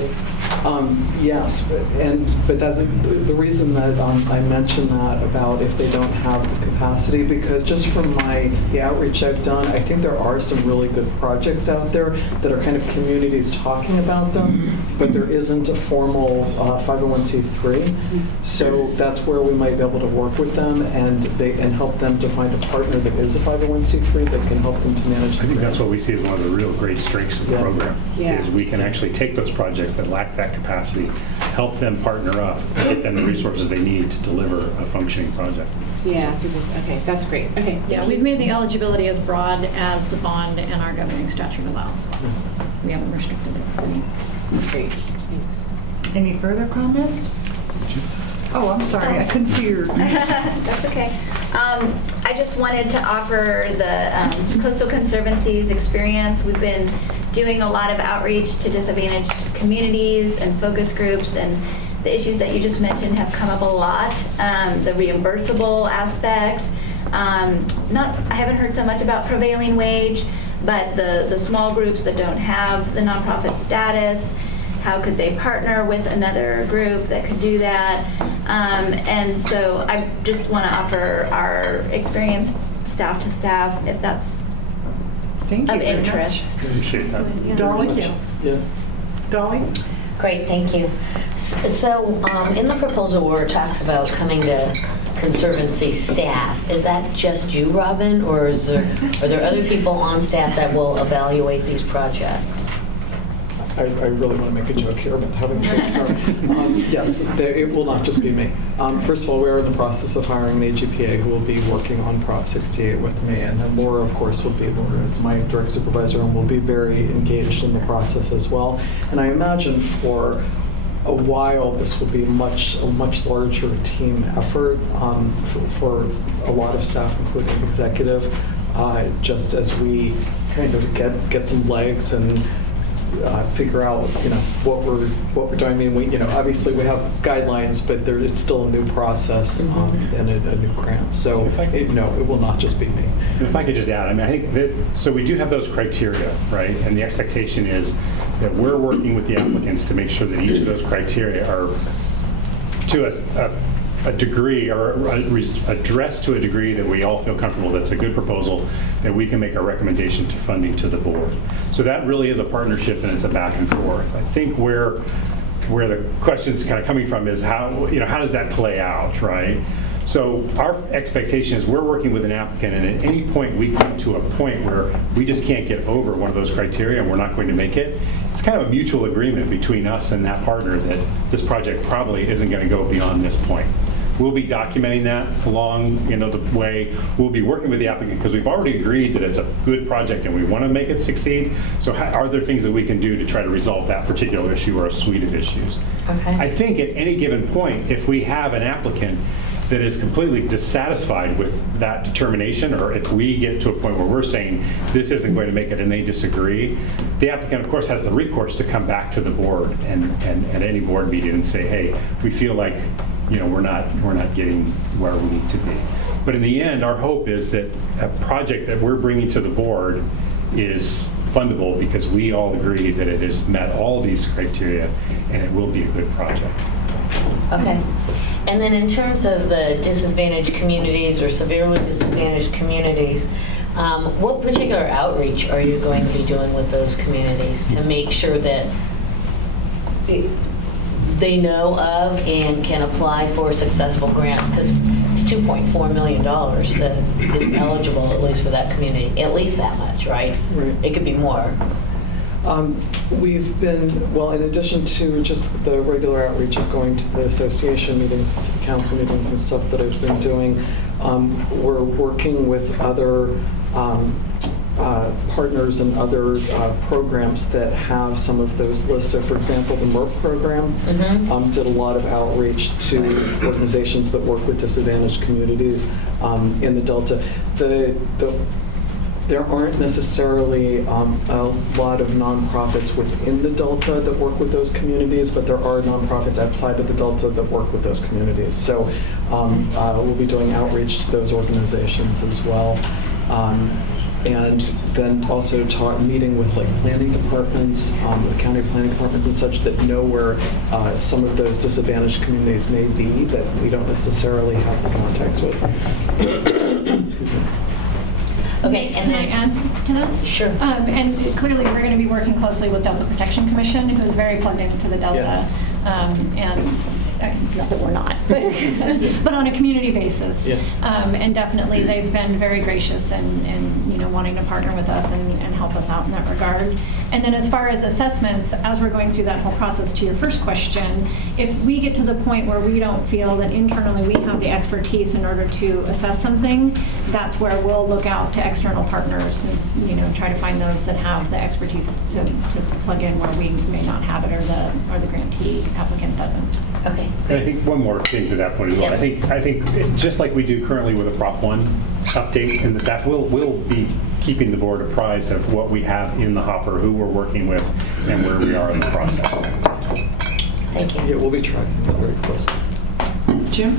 Yes, but the reason that I mentioned that about if they don't have the capacity, because just from the outreach I've done, I think there are some really good projects out there that are kind of communities talking about them, but there isn't a formal 501c3. So that's where we might be able to work with them and help them to find a partner that is a 501c3 that can help them to manage. I think that's what we see as one of the real great strengths of the program. Yeah. Is we can actually take those projects that lack that capacity, help them partner up, and get them the resources they need to deliver a functioning project. Yeah, okay, that's great. Okay. Yeah, we've made the eligibility as broad as the bond and our governing statute allows. We haven't restricted it. Great, thanks. Any further comment? Oh, I'm sorry, I couldn't see your. That's okay. I just wanted to offer the Coastal Conservancy's experience. We've been doing a lot of outreach to disadvantaged communities and focus groups, and the issues that you just mentioned have come up a lot. The reimbursable aspect. I haven't heard so much about prevailing wage, but the small groups that don't have the nonprofit status, how could they partner with another group that could do that? And so I just want to offer our experience staff to staff, if that's Thank you Of very much. interest. Appreciate that. Dolly? Yeah. Dolly? Great, thank you. So in the proposal where it talks about coming to Conservancy staff, is that just you, Robin, or are there other people on staff that will evaluate these projects? I really want to make a joke here, but having said that, yes, it will not just be me. First of all, we are in the process of hiring an AGPA who will be working on Prop 68 with me, and then Laura, of course, will be Laura as my direct supervisor and will be very engaged in the process as well. And I imagine for a while this will be a much larger team effort for a lot of staff, including executive, just as we kind of get some legs and figure out, what we're doing. I mean, we, obviously we have guidelines, but it's still a new process and a new grant. So it will not just be me. And if I could just add, I think that, so we do have those criteria, right? And the expectation is that we're working with the applicants to make sure that each of those criteria are to a degree or addressed to a degree that we all feel comfortable that's a good proposal, that we can make a recommendation to funding to the board. So that really is a partnership and it's a back and forth. I think where the question's kind of coming from is how does that play out, right? So our expectation is we're working with an applicant, and at any point we come to a point where we just can't get over one of those criteria and we're not going to make it. It's kind of a mutual agreement between us and that partner that this project probably isn't going to go beyond this point. We'll be documenting that along, the way. We'll be working with the applicant because we've already agreed that it's a good project and we want to make it succeed. So are there things that we can do to try to resolve that particular issue or a suite of issues? Okay. I think at any given point, if we have an applicant that is completely dissatisfied with that determination, or if we get to a point where we're saying this isn't going to make it and they disagree, the applicant, of course, has the recourse to come back to the board and at any board meeting and say, hey, we feel like we're not getting where we need to be. But in the end, our hope is that a project that we're bringing to the board is fundable because we all agree that it has met all these criteria and it will be a good project. Okay. And then in terms of the disadvantaged communities or severely disadvantaged communities, what particular outreach are you going to be doing with those communities to make sure that they know of and can apply for successful grants? Because it's $2.4 million that is eligible, at least for that community, at least that much, right? Right. It could be more. We've been, in addition to just the regular outreach of going to the association meetings and city council meetings and stuff that I've been doing, we're working with other partners and other programs that have some of those lists. So for example, the MERP program did a lot of outreach to organizations that work with disadvantaged communities in the Delta. There aren't necessarily a lot of nonprofits within the Delta that work with those communities, but there are nonprofits outside of the Delta that work with those communities. So we'll be doing outreach to those organizations as well. And then also meeting with planning departments, the county planning departments and such that know where some of those disadvantaged communities may be that we don't necessarily have the contacts with. Excuse me. Okay, and Can I add to that? Sure. And clearly, we're going to be working closely with Delta Protection Commission, who is very plugged into the Delta, and not that we're not, but on a community basis. Yeah. And definitely, they've been very gracious and wanting to partner with us and help us out in that regard. And then as far as assessments, as we're going through that whole process, to your first question, if we get to the point where we don't feel that internally we have the expertise in order to assess something, that's where we'll look out to external partners and try to find those that have the expertise to plug in where we may not have it or the grantee applicant doesn't. Okay. And I think one more thing to that point as well. Yes. I think just like we do currently with a Prop 1 update in the staff, we'll be keeping the board apprised of what we have in the hopper, who we're working with, and where we are in the process. Thank you. Yeah, we'll be tracking that very closely. Jim?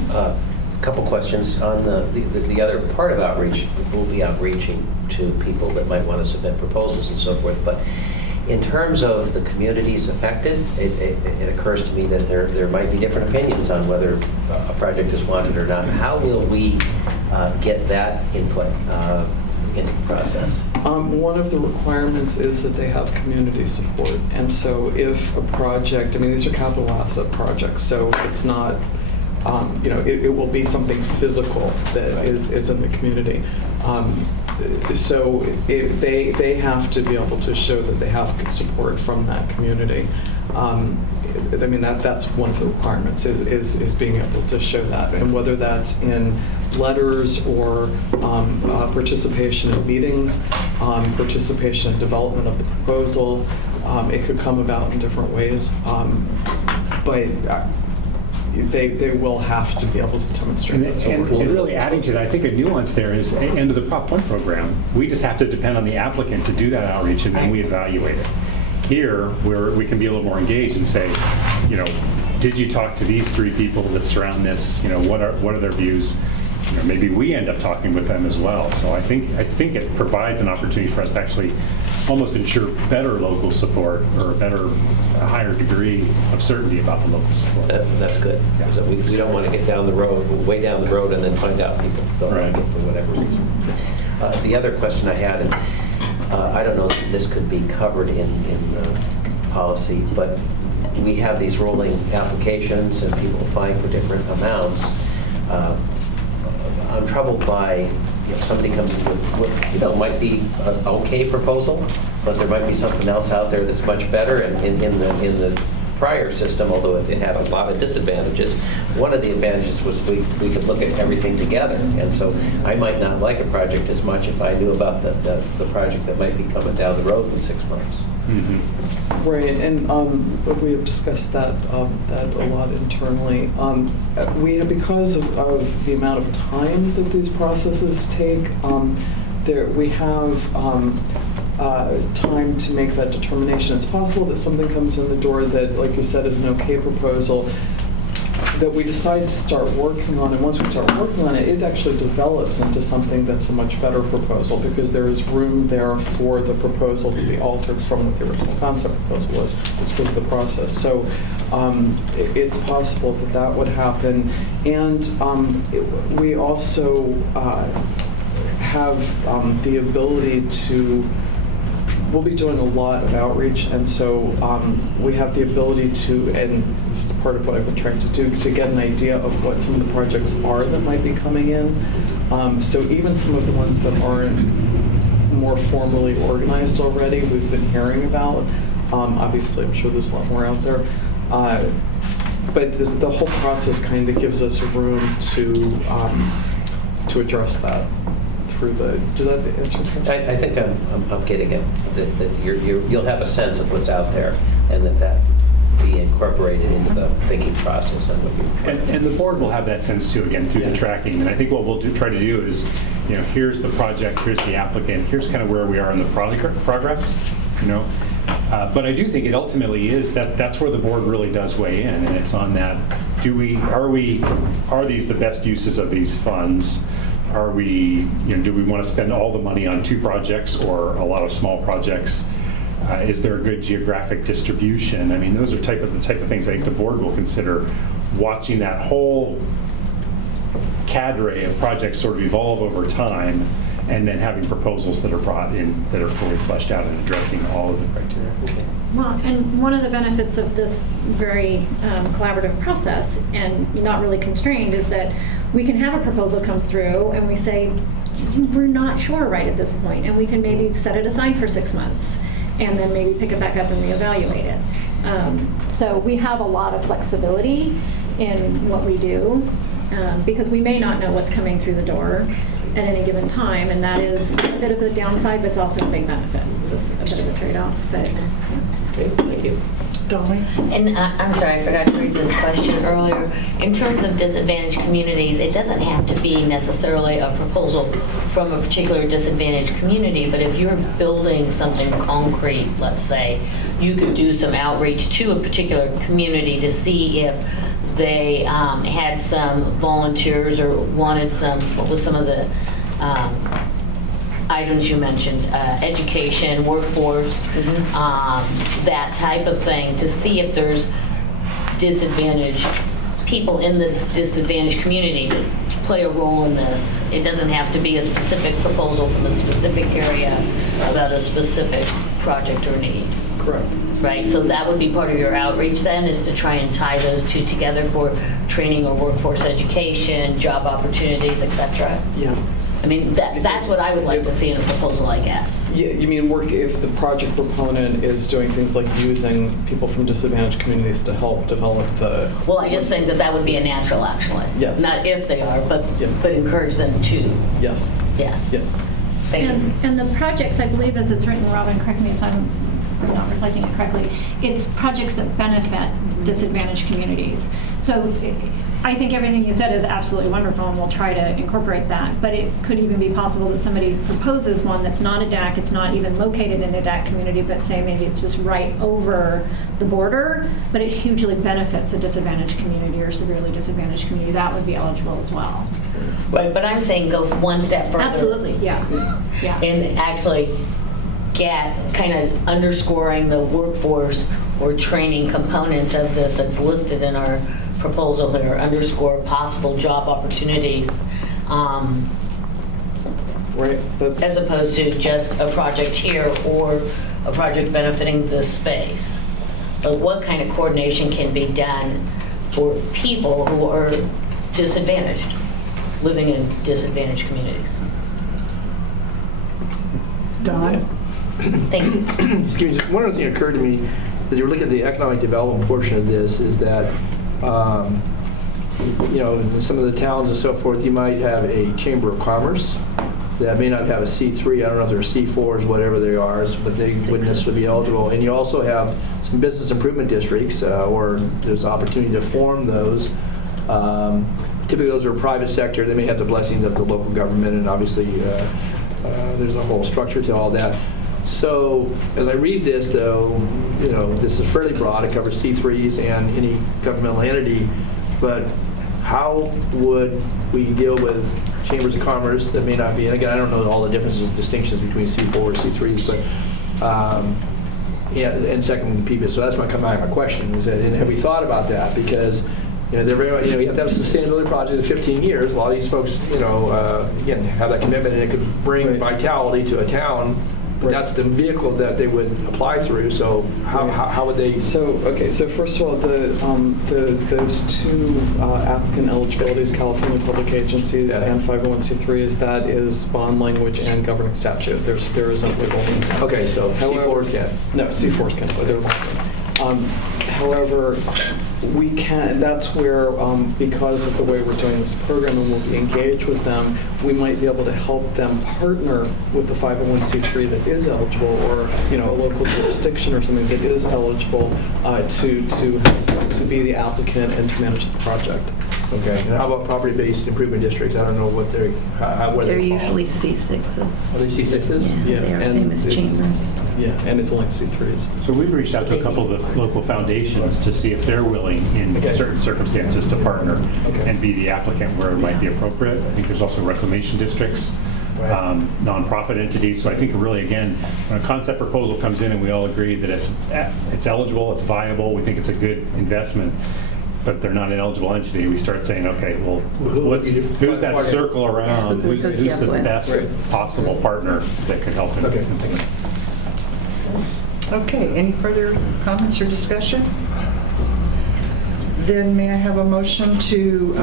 Couple questions on the other part of outreach. We'll be outreaching to people that might want to submit proposals and so forth, but in terms of the communities affected, it occurs to me that there might be different opinions on whether a project is wanted or not. How will we get that input into the process? One of the requirements is that they have community support. And so if a project, I mean, these are capital asset projects, so it's not, it will be something physical that is in the community. So they have to be able to show that they have good support from that community. I mean, that's one of the requirements is being able to show that. And whether that's in letters or participation in meetings, participation in development of the proposal, it could come about in different ways. But they will have to be able to demonstrate that support. And really adding to that, I think a nuance there is, under the Prop 1 program, we just have to depend on the applicant to do that outreach, and then we evaluate it. Here, where we can be a little more engaged and say, did you talk to these 3 people that surround this? What are their views? Maybe we end up talking with them as well. So I think it provides an opportunity for us to actually almost ensure better local support, or a higher degree of certainty about the local support. That's good. Yeah. So we don't want to get down the road, way down the road, and then find out people don't like it for whatever reason. The other question I had, and I don't know if this could be covered in policy, but we have these rolling applications and people applying for different amounts. I'm troubled by somebody comes in with might be an okay proposal, but there might be something else out there that's much better. And in the prior system, although it had a lot of disadvantages, one of the advantages was we could look at everything together. And so I might not like a project as much if I knew about the project that might be coming down the road in 6 months. Mm-hmm. Right, and we have discussed that a lot internally. Because of the amount of time that these processes take, we have time to make that determination. It's possible that something comes in the door that, like you said, is an okay proposal that we decide to start working on, and once we start working on it, it actually develops into something that's a much better proposal, because there is room there for the proposal to be altered from what the original concept proposal was. This was the process. So it's possible that would happen. And we also have the ability to, we'll be doing a lot of outreach, and so we have the ability to, and this is part of what I've been trying to do, to get an idea of what some of the projects are that might be coming in. So even some of the ones that aren't more formally organized already, we've been hearing about. Obviously, I'm sure there's a lot more out there. But the whole process kind of gives us room to address that. Does that answer the question? I think I'm getting it. That you'll have a sense of what's out there, and that be incorporated into the thinking process on what you're. And the board will have that sense too, again, through the tracking. And I think what we'll try to do is, here's the project, here's the applicant, here's kind of where we are in the progress. But I do think it ultimately is that's where the board really does weigh in, and it's on that. Are these the best uses of these funds? Are we, do we want to spend all the money on 2 projects or a lot of small projects? Is there a good geographic distribution? I mean, those are the type of things I think the board will consider, watching that whole cadre of projects sort of evolve over time, and then having proposals that are brought in that are fully fleshed out and addressing all of the criteria. Okay. Well, and one of the benefits of this very collaborative process, and not really constrained, is that we can have a proposal come through and we say, we're not sure right at this point, and we can maybe set it aside for 6 months and then maybe pick it back up and reevaluate it. So we have a lot of flexibility in what we do, because we may not know what's coming through the door at any given time, and that is a bit of a downside, but it's also a big benefit. So it's a bit of a trade-off. But Okay, thank you. Dolly? And I'm sorry, I forgot to raise this question earlier. In terms of disadvantaged communities, it doesn't have to be necessarily a proposal from a particular disadvantaged community, but if you're building something concrete, let's say, you could do some outreach to a particular community to see if they had some volunteers or wanted some, what was some of the items you mentioned, education, workforce, that type of thing, to see if there's disadvantaged people in this disadvantaged community. play a role in this. It doesn't have to be a specific proposal from a specific area about a specific project or need. Correct. Right, so that would be part of your outreach then, is to try and tie those two together for training or workforce education, job opportunities, et cetera? Yeah. I mean, that's what I would like to see in a proposal, I guess. Yeah, you mean work if the project proponent is doing things like using people from disadvantaged communities to help develop the... Well, I just think that would be a natural, actually. Yes. Not if they are, but Yeah. but encourage them to. Yes. Yes. Yeah. Thank you. And the projects, I believe as it's written, Robin, correct me if I'm not reflecting it correctly, it's projects that benefit disadvantaged communities. So I think everything you said is absolutely wonderful, and we'll try to incorporate that. But it could even be possible that somebody proposes one that's not a DAC, it's not even located in a DAC community, but say maybe it's just right over the border, but it hugely benefits a disadvantaged community or severely disadvantaged community. That would be eligible as well. Right, but I'm saying go one step further. Absolutely, yeah. And actually get kind of underscoring the workforce or training component of this that's listed in our proposal here, underscore possible job opportunities, Right. That's, as opposed to just a project here or a project benefiting this space. But what kind of coordination can be done for people who are disadvantaged, living in disadvantaged communities? Don? Thank you. Excuse me, one other thing occurred to me as you were looking at the economic development portion of this is that, you know, in some of the towns and so forth, you might have a chamber of commerce that may not have a C3. I don't know if they're C4s, whatever they are, but they wouldn't necessarily be eligible. And you also have some business improvement districts, or there's opportunity to form those. Typically, those are private sector. They may have the blessings of the local government, and obviously, there's a whole structure to all that. So as I read this, though, you know, this is fairly broad. It covers C3s and any governmental entity. But how would we deal with chambers of commerce that may not be? And again, I don't know all the differences and distinctions between C4 or C3s, but yeah, and second PBIS. So that's my question is that, and have we thought about that? Because you know, they're very, you know, you have to have a sustainability project in 15 years. A lot of these folks, you know, again, have that commitment, and it could bring vitality to a town. But that's the vehicle that they would apply through. So how would they? so okay. So first of all, those two applicant eligibilities, California public agencies and 501c3s, that is bond language and governing statute. There isn't wiggle room. Okay, so C4s can. No, C4s can, but they're longer. However, we can, that's where, because of the way we're doing this program and we'll be engaged with them, we might be able to help them partner with the 501c3 that is eligible, or, you know, a local jurisdiction or something that is eligible to be the applicant and to manage the project. Okay, and how about property-based improvement districts? I don't know what they're, where They're they fall. usually C6s. Are they C6s? Yeah, They are and same as it's- chambers. Yeah, and it's only C3s. So we've reached out to a couple of the local foundations to see if they're willing in certain circumstances to partner and be the applicant where it might be appropriate. I think there's also reclamation districts, nonprofit entities. So I think really, again, when a concept proposal comes in and we all agree that it's eligible, it's viable, we think it's a good investment, but they're not an eligible entity, we start saying, okay, well, who's that circle around? Who's the best possible partner that could help in Okay, any further comments or discussion? Then may I have a motion to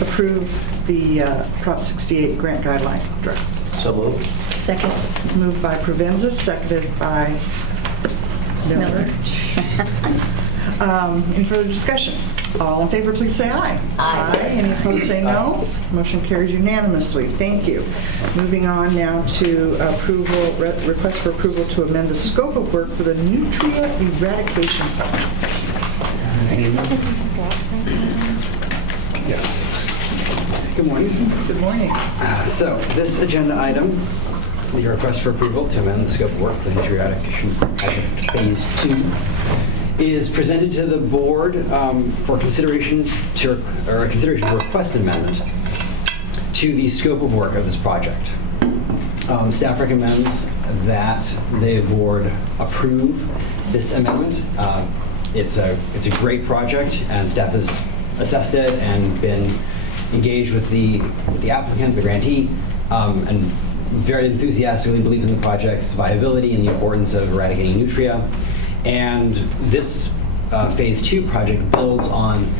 approve the Prop 68 grant guideline draft? So moved. Second. Moved by Provenza, seconded by Miller. Any further discussion? All in favor, please say aye. Aye. Any opposed, say no. Motion carries unanimously. Thank you. Moving on now to approval, request for approval to amend the scope of work for the nutria eradication project. Good morning. Good morning. So this agenda item, the request for approval to amend the scope of work for the nutria eradication project phase 2, is presented to the board for consideration to request an amendment to the scope of work of this project. Staff recommends that the board approve this amendment. It's a great project, and staff has assessed it and been engaged with the applicant, the grantee, and very enthusiastically believes in the project's viability and the importance of eradicating nutria. And this Phase 2 project builds on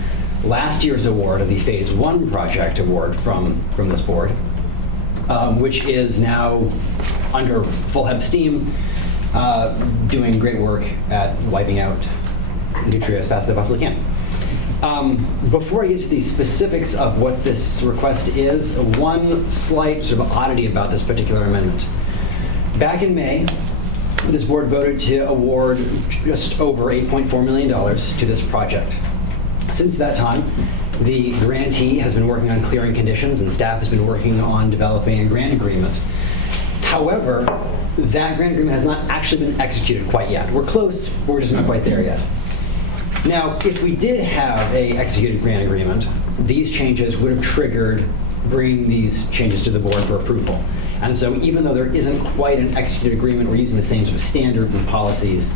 last year's award of the Phase 1 project award from this board, which is now under full head of steam, doing great work at wiping out nutria as fast as they possibly can. Before I get to the specifics of what this request is, one slight sort of oddity about this particular amendment. Back in May, this board voted to award just over $8.4 million to this project. Since that time, the grantee has been working on clearing conditions and staff has been working on developing a grant agreement. However, that grant agreement has not actually been executed quite yet. We're close, but we're just not quite there yet. Now, if we did have a executed grant agreement, these changes would have triggered bringing these changes to the board for approval. And so even though there isn't quite an executed agreement, we're using the same sort of standards and policies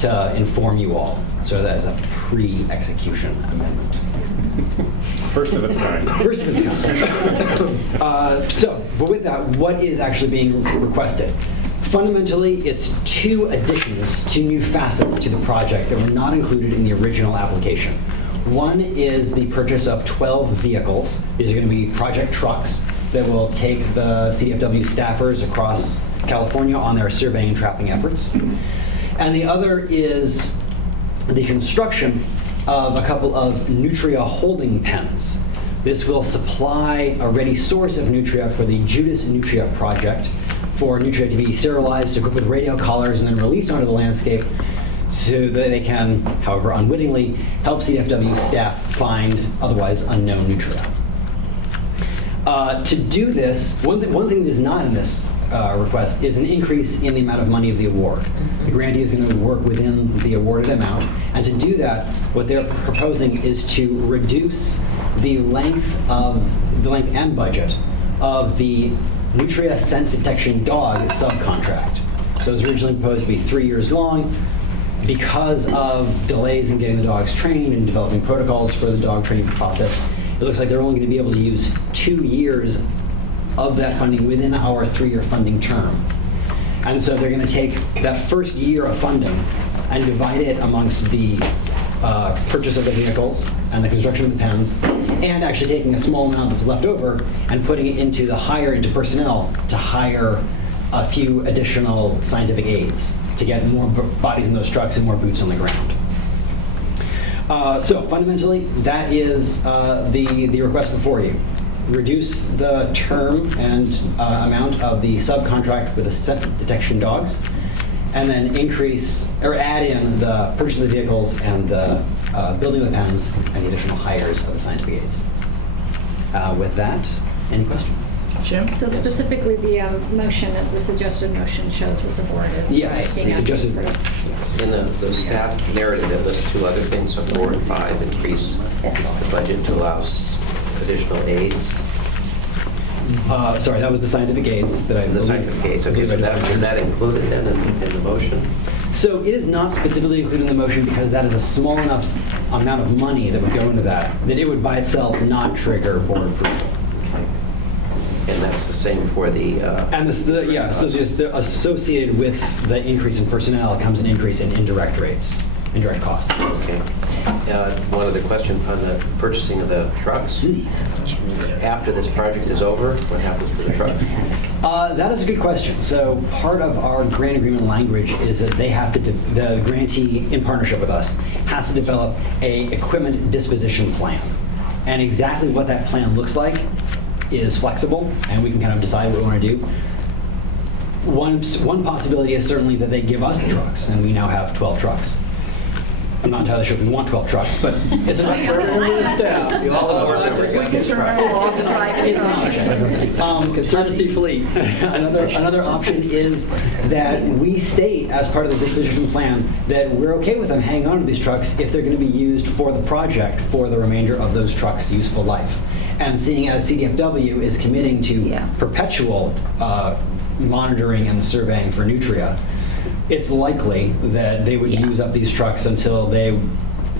to inform you all. So that is a pre-execution amendment. First of its kind. First of its kind. But with that, what is actually being requested? Fundamentally, it's two additions, two new facets to the project that were not included in the original application. One is the purchase of 12 vehicles. These are going to be project trucks that will take the CDFW staffers across California on their surveying and trapping efforts. And the other is the construction of a couple of nutria holding pens. This will supply a ready source of nutria for the Judas Nutria project, for nutria to be serialized, equipped with radio collars, and then released onto the landscape so that they can, however unwittingly, help CDFW staff find otherwise unknown nutria. To do this, one thing that is not in this request is an increase in the amount of money of the award. The grantee is going to work within the awarded amount, and to do that, what they're proposing is to reduce the length and budget of the nutria scent detection dog subcontract. So it was originally proposed to be 3 years long. Because of delays in getting the dogs trained and developing protocols for the dog training process, it looks like they're only going to be able to use 2 years of that funding within our 3-year funding term. And so they're going to take that first year of funding and divide it amongst the purchase of the vehicles and the construction of the pens, and actually taking a small amount that's left over and putting it into personnel to hire a few additional scientific aids to get more bodies in those trucks and more boots on the ground. So fundamentally, that is the request before you. Reduce the term and amount of the subcontract with the scent detection dogs, and then add in the purchase of the vehicles and the building of the pens and the additional hires of the scientific aids. With that, any questions? Jim? So specifically, the suggested motion shows what the board is. Yes, being the asked suggested. for. In the staff narrative, it lists 2 other things, so 4 and 5, increase the budget to allow additional aids. Sorry, that was the scientific aids that I. The scientific aids, okay, so is that included then in the motion? So it is not specifically included in the motion because that is a small enough amount of money that would go into that it would by itself not trigger board approval. And that's the same for the... so just associated with the increase in personnel comes an increase in indirect costs. Okay. One other question on the purchasing of the trucks. After this project is over, what happens to the trucks? That is a good question. So part of our grant agreement language is that they have to, the grantee in partnership with us, has to develop a equipment disposition plan. And exactly what that plan looks like is flexible, and we can kind of decide what we want to do. One possibility is certainly that they give us the trucks, and we now have 12 trucks. I'm not entirely sure if we want 12 trucks, but it's an option. Conservancy fleet. Another option is that we state as part of the disposition plan that we're okay with them hanging on to these trucks if they're going to be used for the project for the remainder of those trucks' useful life. And seeing as CDFW is committing to perpetual monitoring and surveying for nutria, it's likely that they would use up these trucks until they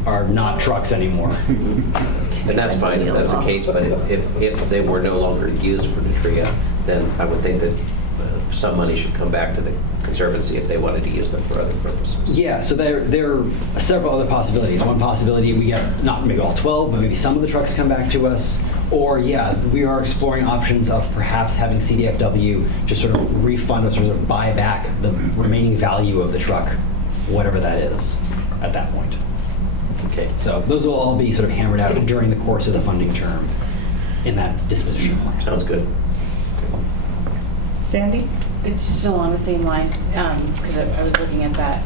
are not trucks anymore. And that's fine if that's the case, but if they were no longer used for nutria, then I would think that some money should come back to the Conservancy if they wanted to use them for other purposes. Yeah, so there are several other possibilities. One possibility, we get not maybe all 12, but maybe some of the trucks come back to us. Or yeah, we are exploring options of perhaps having CDFW just sort of refund or sort of buy back the remaining value of the truck, whatever that is at that point. Okay, so those will all be sort of hammered out during the course of the funding term in that disposition. Sounds good. Sandy? It's still on the same line, because I was looking at that.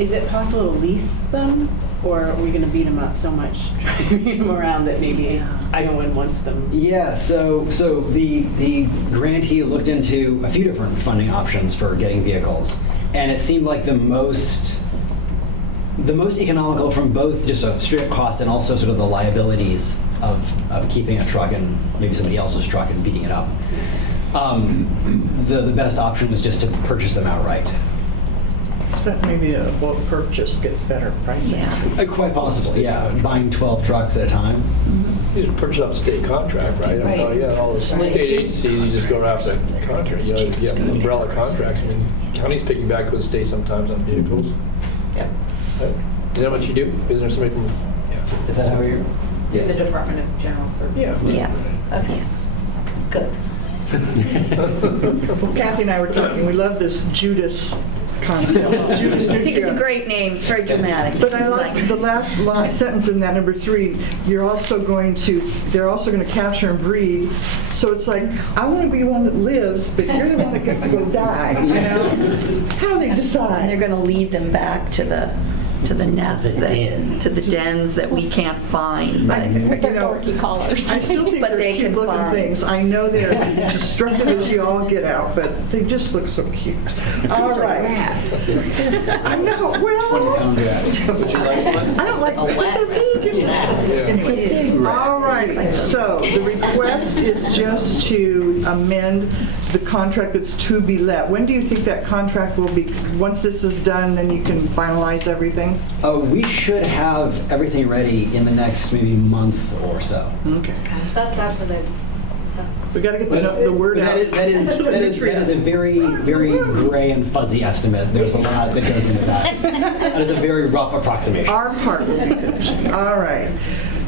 Is it possible to lease them, or are we going to beat them up so much, beat them around that maybe no one wants them? Yeah, so the grantee looked into a few different funding options for getting vehicles, and it seemed like the most economical from both just a straight up cost and also sort of the liabilities of keeping a truck and maybe somebody else's truck and beating it up. The best option was just to purchase them outright. But maybe a bulk purchase gets better pricing. Quite possibly, yeah. Buying 12 trucks at a time. You just purchase up a state contract, right? Right. All the state agencies, you just go after the contract. You have umbrella contracts. I mean, counties piggyback with the state sometimes on vehicles. Yep. Is that what you do? Is there somebody from? Yeah. Is that how you're? The Department of General Services. Yeah. Okay, good. Well, Kathy and I were talking, we love this Judas concept. Judas I think it's a Nutria. great name, it's very dramatic. But I like the last sentence in that number 3. They're also going to capture and breed. So it's like, I want to be one that lives, but you're the one that gets to go die. You know? How they And decide? they're going to lead them back to the nests, to the dens that we can't find. I, But you know, Dorky callers. I still think But they're they cute can looking fly. things. I know they're destructive as you all get out, but they just look so cute. All right. I know. Well, I don't like them, but they're big. Anyway, all right. So the request is just to amend the contract that's to be let. When do you think that contract will be? Once this is done, then you can finalize everything? We should have everything ready in the next maybe month or so. Okay. That's up to the, We got to get the word out. That is a very, very gray and fuzzy estimate. There's a lot that goes into that. That is a very rough approximation. Our part will be finishing. All right.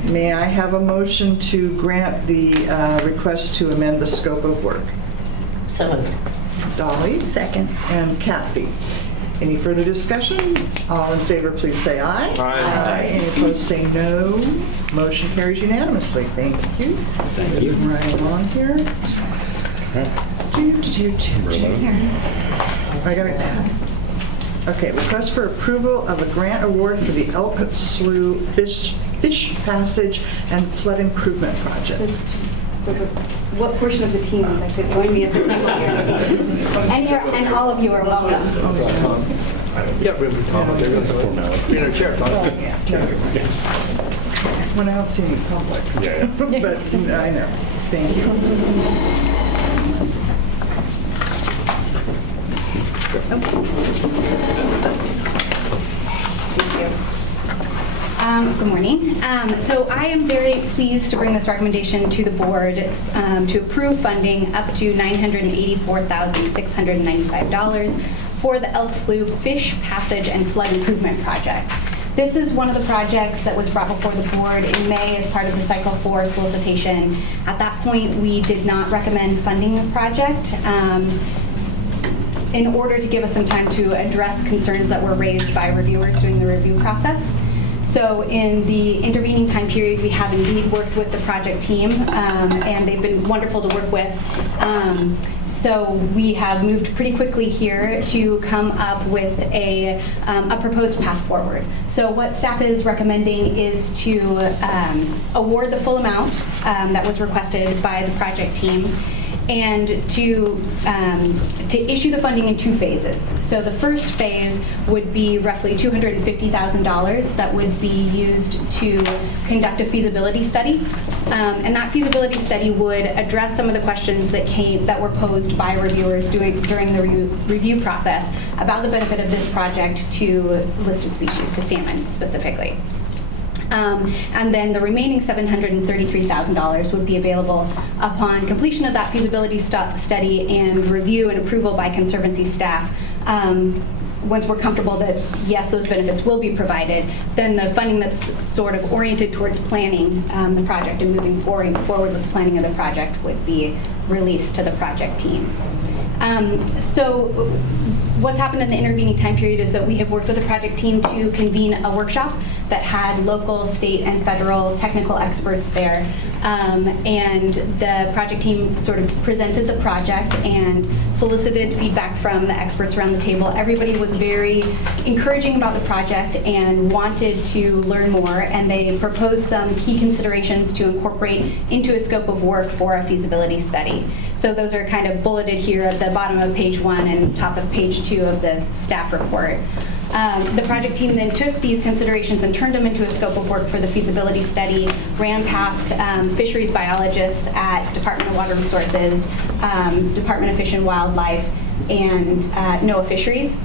May I have a motion to grant the request to amend the scope of work? So moved. Dolly? Second. And Kathy. Any further discussion? All in favor, please say aye. Aye. Any opposed, say no. Motion carries unanimously. Thank you. Thank you. Right along here. I got it. Okay, request for approval of a grant award for the Elk Slough Fish Passage and Flood Improvement Project. what portion of the team would like to join me at the table here? And all of you are welcome. Yeah, room for Tom. That's a formality. You're in a chair, Tom. When I don't see any public. Yeah. But I know. Thank you. Good morning. So I am very pleased to bring this recommendation to the board to approve funding up to $984,695 for the Elk Slough Fish Passage and Flood Improvement Project. This is one of the projects that was brought before the board in May as part of the Cycle 4 solicitation. At that point, we did not recommend funding the project in order to give us some time to address concerns that were raised by reviewers during the review process. So in the intervening time period, we have indeed worked with the project team, and they've been wonderful to work with. So we have moved pretty quickly here to come up with a proposed path forward. So what staff is recommending is to award the full amount that was requested by the project team, and to issue the funding in 2 phases. So the first phase would be roughly $250,000 that would be used to conduct a feasibility study. And that feasibility study would address some of the questions that were posed by reviewers during the review process about the benefit of this project to listed species, to salmon specifically. And then the remaining $733,000 would be available upon completion of that feasibility study and review and approval by Conservancy staff. Once we're comfortable that, yes, those benefits will be provided, then the funding that's sort of oriented towards planning the project and moving forward with the planning of the project would be released to the project team. So what's happened in the intervening time period is that we have worked with the project team to convene a workshop that had local, state, and federal technical experts there. And the project team sort of presented the project and solicited feedback from the experts around the table. Everybody was very encouraging about the project and wanted to learn more, and they proposed some key considerations to incorporate into a scope of work for a feasibility study. So those are kind of bulleted here at the bottom of page 1 and top of page 2 of the staff report. The project team then took these considerations and turned them into a scope of work for the feasibility study, ran past fisheries biologists at Department of Water Resources, Department of Fish and Wildlife, and NOAA Fisheries.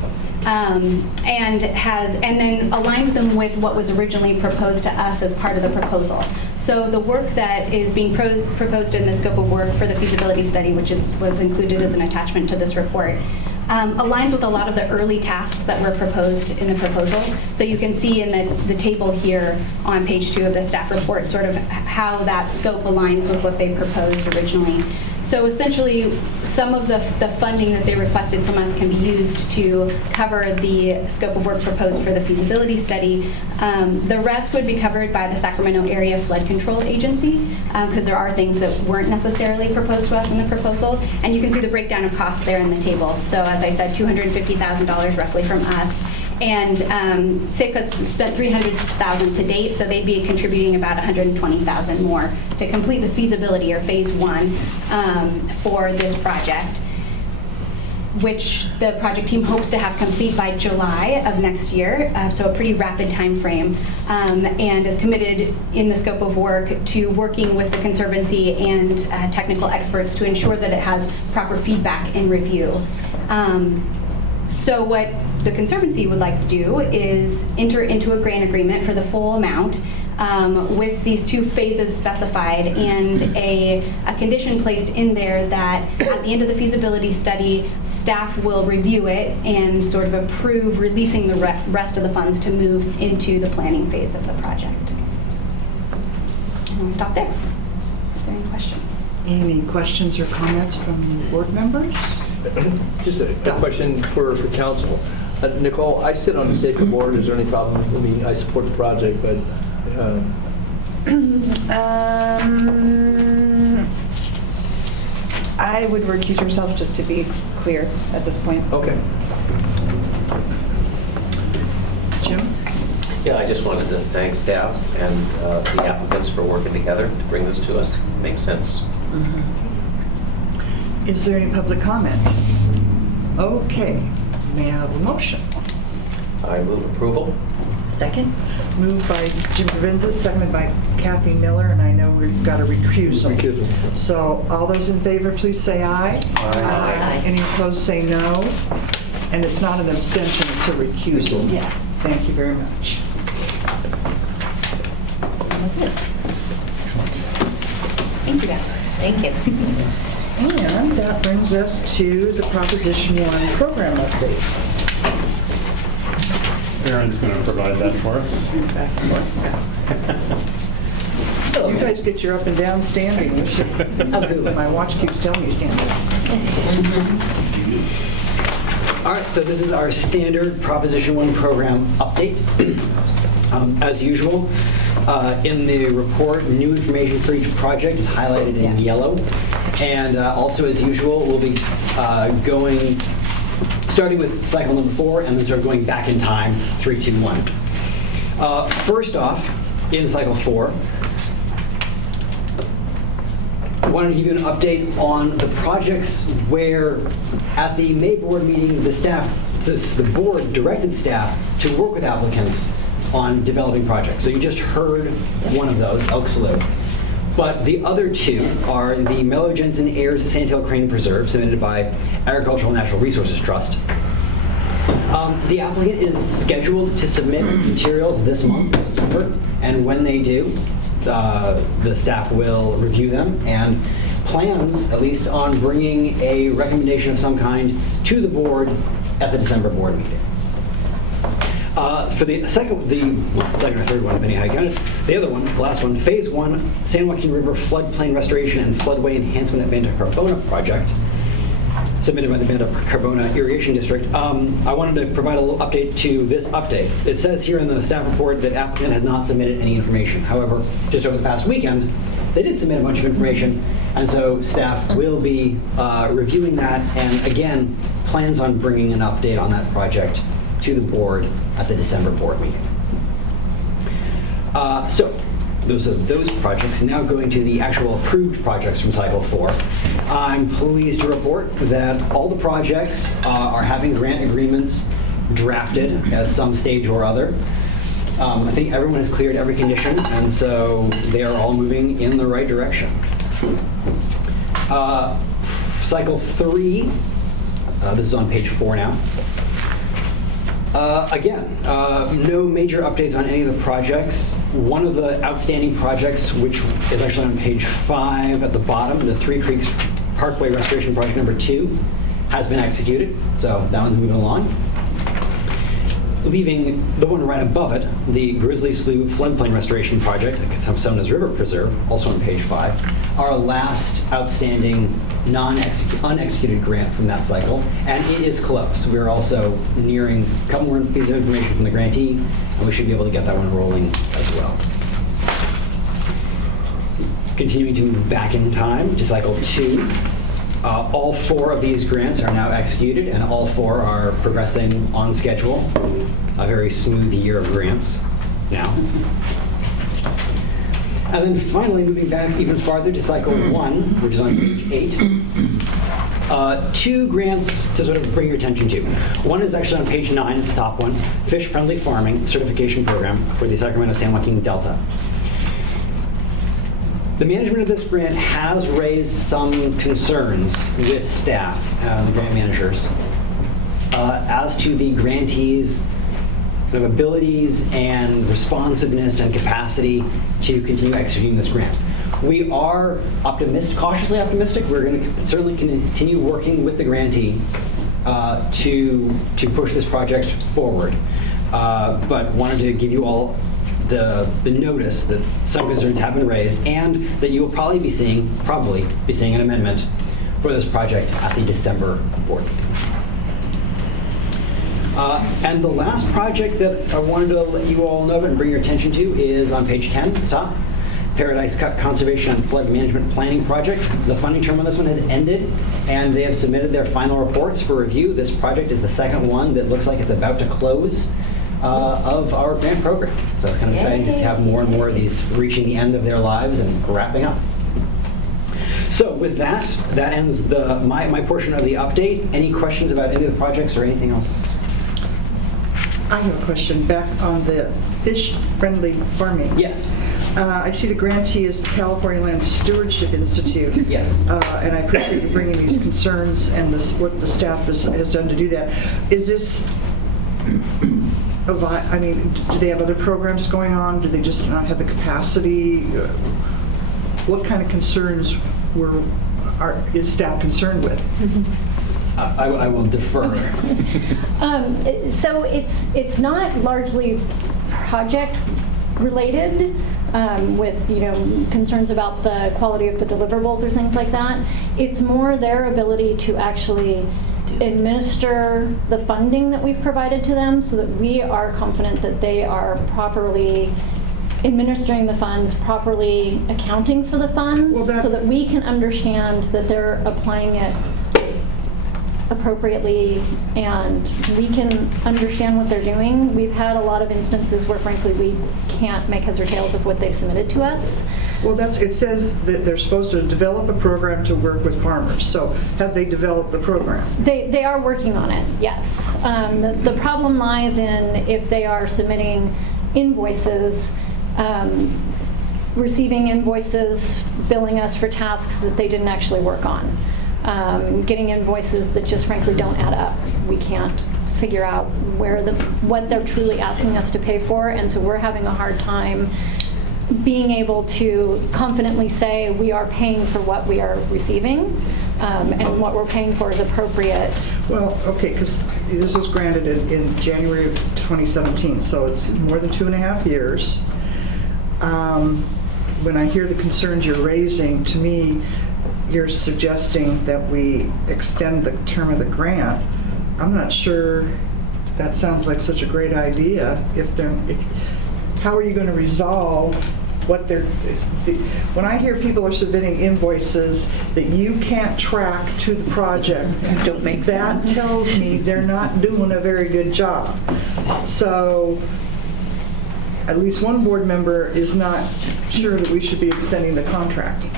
And then aligned them with what was originally proposed to us as part of the proposal. So the work that is being proposed in the scope of work for the feasibility study, which was included as an attachment to this report, aligns with a lot of the early tasks that were proposed in the proposal. So you can see in the table here on page 2 of the staff report sort of how that scope aligns with what they proposed originally. So essentially, some of the funding that they requested from us can be used to cover the scope of work proposed for the feasibility study. The rest would be covered by the Sacramento Area Flood Control Agency, because there are things that weren't necessarily proposed to us in the proposal. And you can see the breakdown of costs there in the table. So as I said, $250,000 roughly from us. And SAFECO's spent $300,000 to date, so they'd be contributing about $120,000 more to complete the feasibility, or phase 1, for this project, which the project team hopes to have complete by July of next year, so a pretty rapid time frame, and is committed in the scope of work to working with the Conservancy and technical experts to ensure that it has proper feedback and review. So what the Conservancy would like to do is enter into a grant agreement for the full amount with these 2 phases specified, and a condition placed in there that at the end of the feasibility study, staff will review it and sort of approve releasing the rest of the funds to move into the planning phase of the project. And I'll stop there. Are there any questions? Any questions or comments from board members? Just a question for council. Nicole, I sit on the SAFER board. Is there any problem with me? I support the project, but I would recuse yourself, just to be clear at this point. okay. Jim? Yeah, I just wanted to thank staff and the applicants for working together to bring this to us. Makes sense. Is there any public comment? Okay, may I have a motion? I move approval. Second? Moved by Jim Provenza, seconded by Kathy Miller, and I know we've got to recuse them. So all those in favor, please say aye. Aye. Any opposed, say no. And it's not an abstention, it's a recusal. Yeah. Thank you very much. Thank you, guys. Thank you. And that brings us to the Proposition 1 program update. Aaron's going to provide that for us. You guys get your up and down standing. Absolutely. My watch keeps telling me standing. All right, so this is our standard Proposition 1 program update. As usual, in the report, new information for each project is highlighted in yellow. And also, as usual, we'll be starting with cycle number 4 and then sort of going back in time, 3, 2, 1. First off, in cycle 4, I wanted to give you an update on the projects where, at the May board meeting, the board directed staff to work with applicants on developing projects. So you just heard one of those, Elk Slough. But the other 2 are the Mello Jensen Ayers Sandhill Crane Preserve, submitted by Agricultural and Natural Resources Trust. The applicant is scheduled to submit materials this month, September December. And when they do, the staff will review them and plans, at least, on bringing a recommendation of some kind to the board at the December board meeting. For the second or third one, depending how you count it, the other one, the last one, Phase 1 San Joaquin River Floodplain Restoration and Floodway Enhancement at Banda Carbona project, submitted by the Banda Carbona Irrigation District. I wanted to provide a little update to this update. It says here in the staff report that applicant has not submitted any information. However, just over the past weekend, they did submit a bunch of information, and so staff will be reviewing that, and again, plans on bringing an update on that project to the board at the December board meeting. So those are those projects. Now going to the actual approved projects from Cycle 4. I'm pleased to report that all the projects are having grant agreements drafted at some stage or other. I think everyone has cleared every condition, and so they are all moving in the right direction. Cycle 3, this is on page 4 now. Again, no major updates on any of the projects. One of the outstanding projects, which is actually on page 5 at the bottom, the Three Creeks Parkway Restoration Project number 2, has been executed, so that one's moving along. Leaving the one right above it, the Grizzly Slough Floodplain Restoration Project at Cathosona's River Preserve, also on page 5, our last outstanding unexecuted grant from that cycle, and it is close. We're also nearing a couple more pieces of information from the grantee, and we should be able to get that one rolling as well. Continuing to move back in time to cycle 2. All 4 of these grants are now executed, and all 4 are progressing on schedule. A very smooth year of grants now. And then finally, moving back even farther to cycle 1, which is on page 8. 2 grants to sort of bring your attention to. One is actually on page 9, it's the top one, Fish Friendly Farming Certification Program for the Sacramento-San Joaquin Delta. The management of this grant has raised some concerns with staff, the grant managers, as to the grantees' kind of abilities and responsiveness and capacity to continue executing this grant. We are cautiously optimistic. We're going to certainly continue working with the grantee to push this project forward, but wanted to give you all the notice that some concerns have been raised, and that you will probably be seeing an amendment for this project at the December board meeting. And the last project that I wanted to let you all know and bring your attention to is on page 10 at the top, Paradise Cut Conservation and Flood Management Planning Project. The funding term on this one has ended, and they have submitted their final reports for review. This project is the second one that looks like it's about to close of our grant program. So it's kind of exciting to have more and more of these reaching the end of their lives and wrapping up. So with that ends my portion of the update. Any questions about any of the projects or anything else? I have a question back on the fish-friendly farming. Yes. I see the grantee is the California Land Stewardship Institute. Yes. And I appreciate you bringing these concerns and what the staff has done to do that. Is this, I mean, do they have other programs going on? Do they just not have the capacity? What kind of concerns is staff concerned with? I will defer. So it's not largely project related with concerns about the quality of the deliverables or things like that. It's more their ability to actually administer the funding that we've provided to them, so that we are confident that they are properly administering the funds, properly accounting for the funds, so that we can understand that they're applying it appropriately and we can understand what they're doing. We've had a lot of instances where frankly we can't make heads or tails of what they've submitted to us. Well, it says that they're supposed to develop a program to work with farmers. So have they developed the program? They are working on it, yes. The problem lies in if they are submitting invoices, receiving invoices, billing us for tasks that they didn't actually work on. Getting invoices that just frankly don't add up. We can't figure out what they're truly asking us to pay for, and so we're having a hard time being able to confidently say we are paying for what we are receiving, and what we're paying for is appropriate. Well, okay, because this was granted in January of 2017, so it's more than 2.5 years. When I hear the concerns you're raising, to me, you're suggesting that we extend the term of the grant. I'm not sure that sounds like such a great idea. How are you going to resolve what they're, when I hear people are submitting invoices that you can't track to the project, that tells me they're not doing a very good job. So at least one board member is not sure that we should be extending the contract.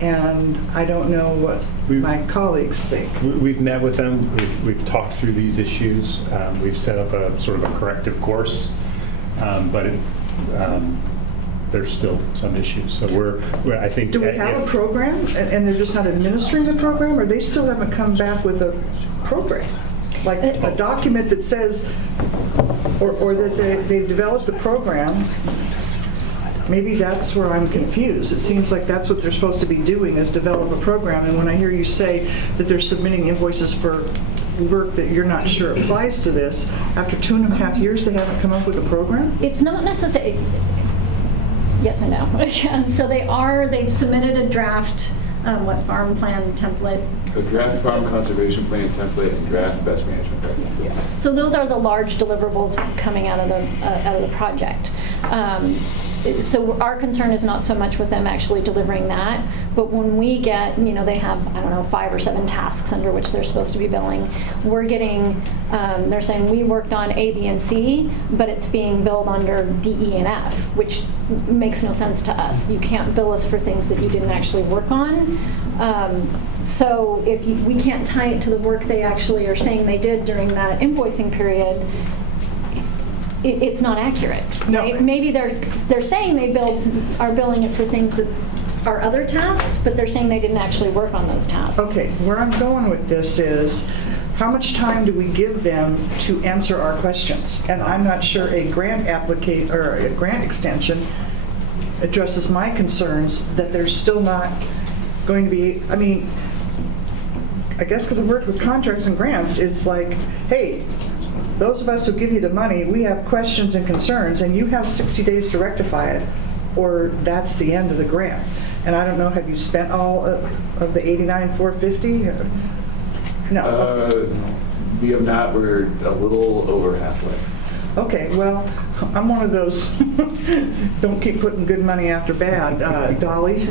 And I don't know what my colleagues think. We've met with them, we've talked through these issues, we've set up a sort of a corrective course, but there's still some issues. So I think. Do we have a program and they're just not administering the program, or they still haven't come back with a program? Like a document that says, or that they've developed the program. Maybe that's where I'm confused. It seems like that's what they're supposed to be doing, is develop a program. And when I hear you say that they're submitting invoices for work that you're not sure applies to this, after 2.5 years they haven't come up with a program? It's not necessary. Yes and no. So they've submitted a draft, farm plan template. A draft farm conservation plan template and draft best management practices. So those are the large deliverables coming out of the project. So our concern is not so much with them actually delivering that, but when we get, they have, 5 or 7 tasks under which they're supposed to be billing. We're getting, they're saying we worked on A, B, and C, but it's being billed under D, E, and F, which makes no sense to us. You can't bill us for things that you didn't actually work on. So if we can't tie it to the work they actually are saying they did during that invoicing period, it's not accurate. No. Right? Maybe they're saying they are billing it for things that are other tasks, but they're saying they didn't actually work on those tasks. Okay, where I'm going with this is, how much time do we give them to answer our questions? And I'm not sure a grant extension addresses my concerns that they're still not going to be. I guess because I've worked with contracts and grants, it's like, hey, those of us who give you the money, we have questions and concerns, and you have 60 days to rectify it, or that's the end of the grant. And I don't know, have you spent all of the $89,450? No. We have not. We're a little over halfway. Okay, well, I'm one of those don't keep putting good money after bad. Dolly?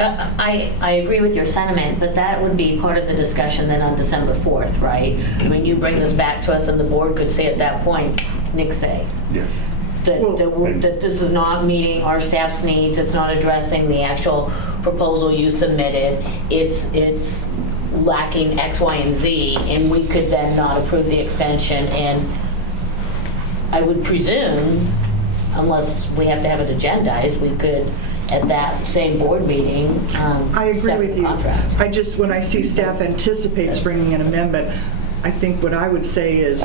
I agree with your sentiment, but that would be part of the discussion then on December 4th, right? You bring this back to us and the board could say at that point, Nick say. Yes. That this is not meeting our staff's needs, it's not addressing the actual proposal you submitted, it's lacking X, Y, and Z, and we could then not approve the extension. And I would presume, unless we have to have it agendized, we could, at that same board meeting, I agree with you. Contract. I just, when I see staff anticipates bringing an amendment, I think what I would say is,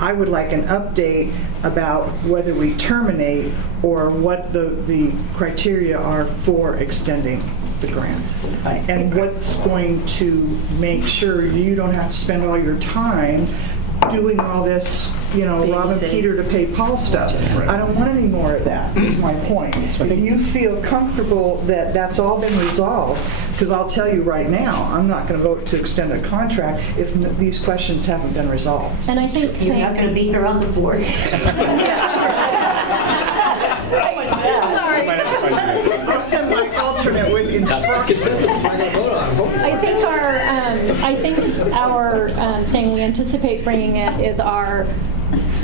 I would like an update about whether we terminate or what the criteria are for extending the grant. And what's going to make sure you don't have to spend all your time doing all this, robbing Peter to pay Paul stuff. Right. I don't want any more of that, is my point. If you feel comfortable that that's all been resolved, because I'll tell you right now, I'm not going to vote to extend a contract if these questions haven't been resolved. And I think You're not going to be here on the 4th. Sorry. I'll send my alternate with instructions. I think our saying we anticipate bringing it is our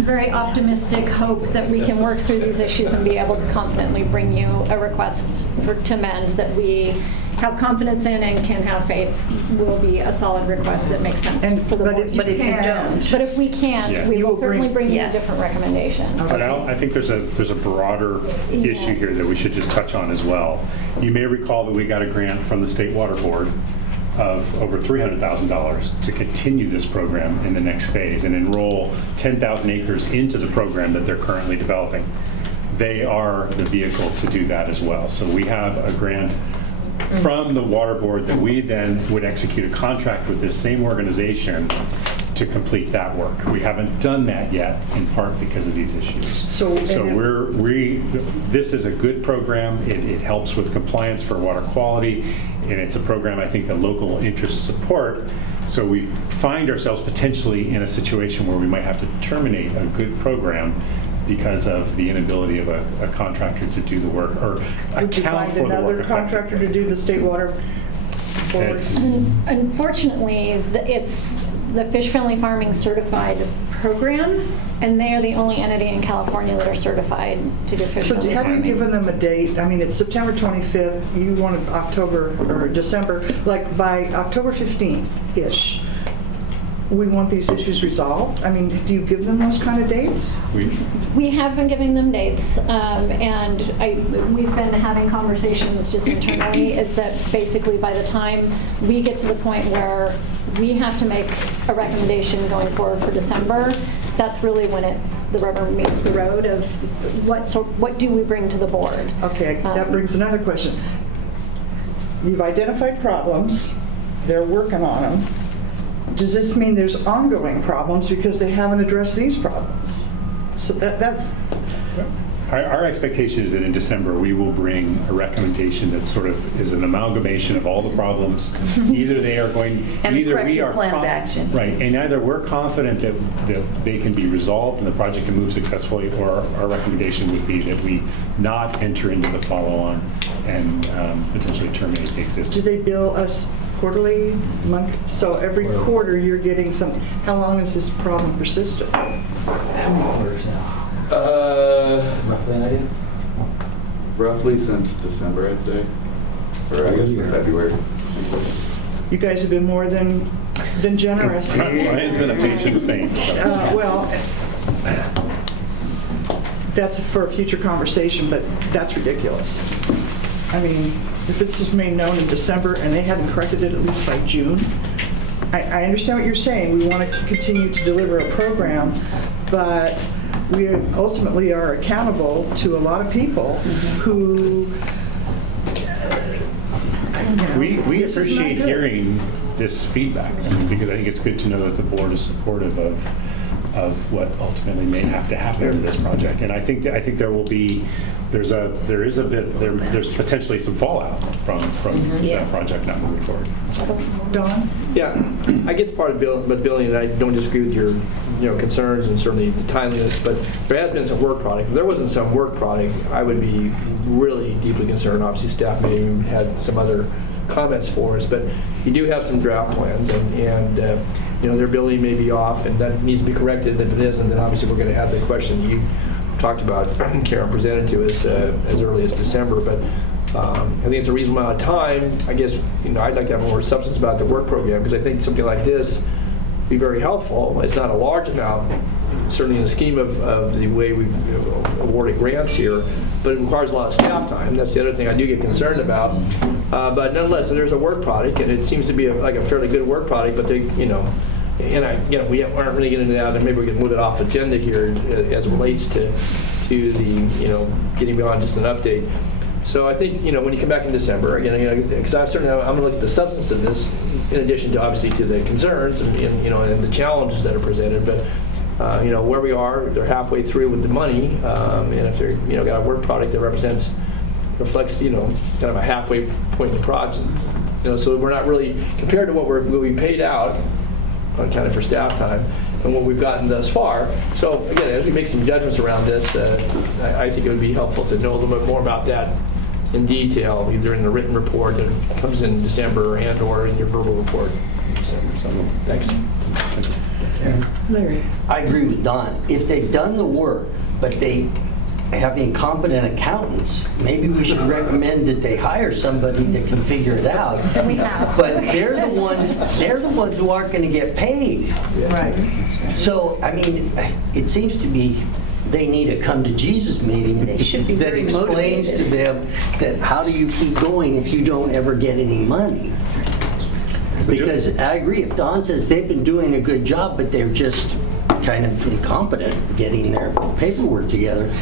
very optimistic hope that we can work through these issues and be able to confidently bring you a request to amend that we have confidence in and can have faith will be a solid request that makes sense for the board. But if you don't. But if we can't, we will certainly bring you a different recommendation. But I think there's a broader issue here that we should just touch on as well. You may recall that we got a grant from the State Water Board of over $300,000 to continue this program in the next phase and enroll 10,000 acres into the program that they're currently developing. They are the vehicle to do that as well. So we have a grant from the Water Board that we then would execute a contract with this same organization to complete that work. We haven't done that yet, in part because of these issues. So this is a good program. It helps with compliance for water quality, and it's a program I think that local interests support. So we find ourselves potentially in a situation where we might have to terminate a good program because of the inability of a contractor to do the work or account for the work. Would you find another contractor to do the state water board? Unfortunately, it's the fish-friendly farming certified program, and they are the only entity in California that are certified to do So fish-friendly have you farming. given them a date? I mean, it's September 25th, you wanted October or December, like by October 15th-ish, we want these issues resolved? I mean, do you give them those kind of dates? We have been giving them dates, and we've been having conversations just internally, is that basically by the time we get to the point where we have to make a recommendation going forward for December, that's really when the rubber meets the road of what do we bring to the board. Okay, that brings another question. You've identified problems, they're working on them. Does this mean there's ongoing problems because they haven't addressed these problems? So that's... Our expectation is that in December we will bring a recommendation that sort of is an amalgamation of all the problems. Either they are going, And a either we corrective are plan of action. right, and either we're confident that they can be resolved and the project can move successfully, or our recommendation would be that we not enter into the follow-on and potentially terminate the existing. Do they bill us quarterly, month? So every quarter you're getting something. How long has this problem persisted? How many quarters now? Roughly an idea? Roughly since December, I'd say. Or I guess February. You guys have been more than generous. Ryan's been a patient saint. So. Well, that's for a future conversation, but that's ridiculous. I mean, if this was made known in December and they hadn't corrected it at least by June, I understand what you're saying. We want to continue to deliver a program, but we ultimately are accountable to a lot of people who... We appreciate hearing this feedback, because I think it's good to know that the board is supportive of what ultimately may have to happen to this project. And I think there will be, there's potentially some fallout from that project not moving forward. Don? Yeah, I get the part of Billy, and I don't disagree with your concerns and certainly the timeliness, but there has been some work product. If there wasn't some work product, I would be really deeply concerned. Obviously, staff may have had some other comments for us, but you do have some draft plans, and their ability may be off, and that needs to be corrected. If it isn't, then obviously we're going to have the question you talked about, Karen presented to us as early as December, but I think it's a reasonable amount of time. I guess I'd like to have more substance about the work program, because I think something like this would be very helpful. It's not a large amount, certainly in the scheme of the way we've awarded grants here, but it requires a lot of staff time. That's the other thing I do get concerned about. But nonetheless, there's a work product, and it seems to be like a fairly good work product, but they, and we aren't really getting into that, and maybe we can move it off agenda here as it relates to the, getting beyond just an update. So I think, when you come back in December, again, because I'm going to look at the substance of this, in addition to obviously to the concerns and the challenges that are presented, but where we are, they're halfway through with the money, and if they're, got a work product that reflects, kind of a halfway point in the project. So we're not really, compared to what we paid out, unaccounted for staff time, and what we've gotten thus far. So again, as we make some judgments around this, I think it would be helpful to know a little bit more about that in detail, either in the written report that comes in December and/or in your verbal report in December. So thanks. Larry? I agree with Don. If they've done the work, but they have incompetent accountants, maybe we should recommend that they hire somebody that can figure it out. And we have. But they're the ones who aren't going to get paid. Right. So, I mean, it seems to be they need a come to Jesus meeting They should be that very explains motivated. to them that how do you keep going if you don't ever get any money? Because I agree, if Don says they've been doing a good job, but they're just kind of incompetent getting their paperwork together,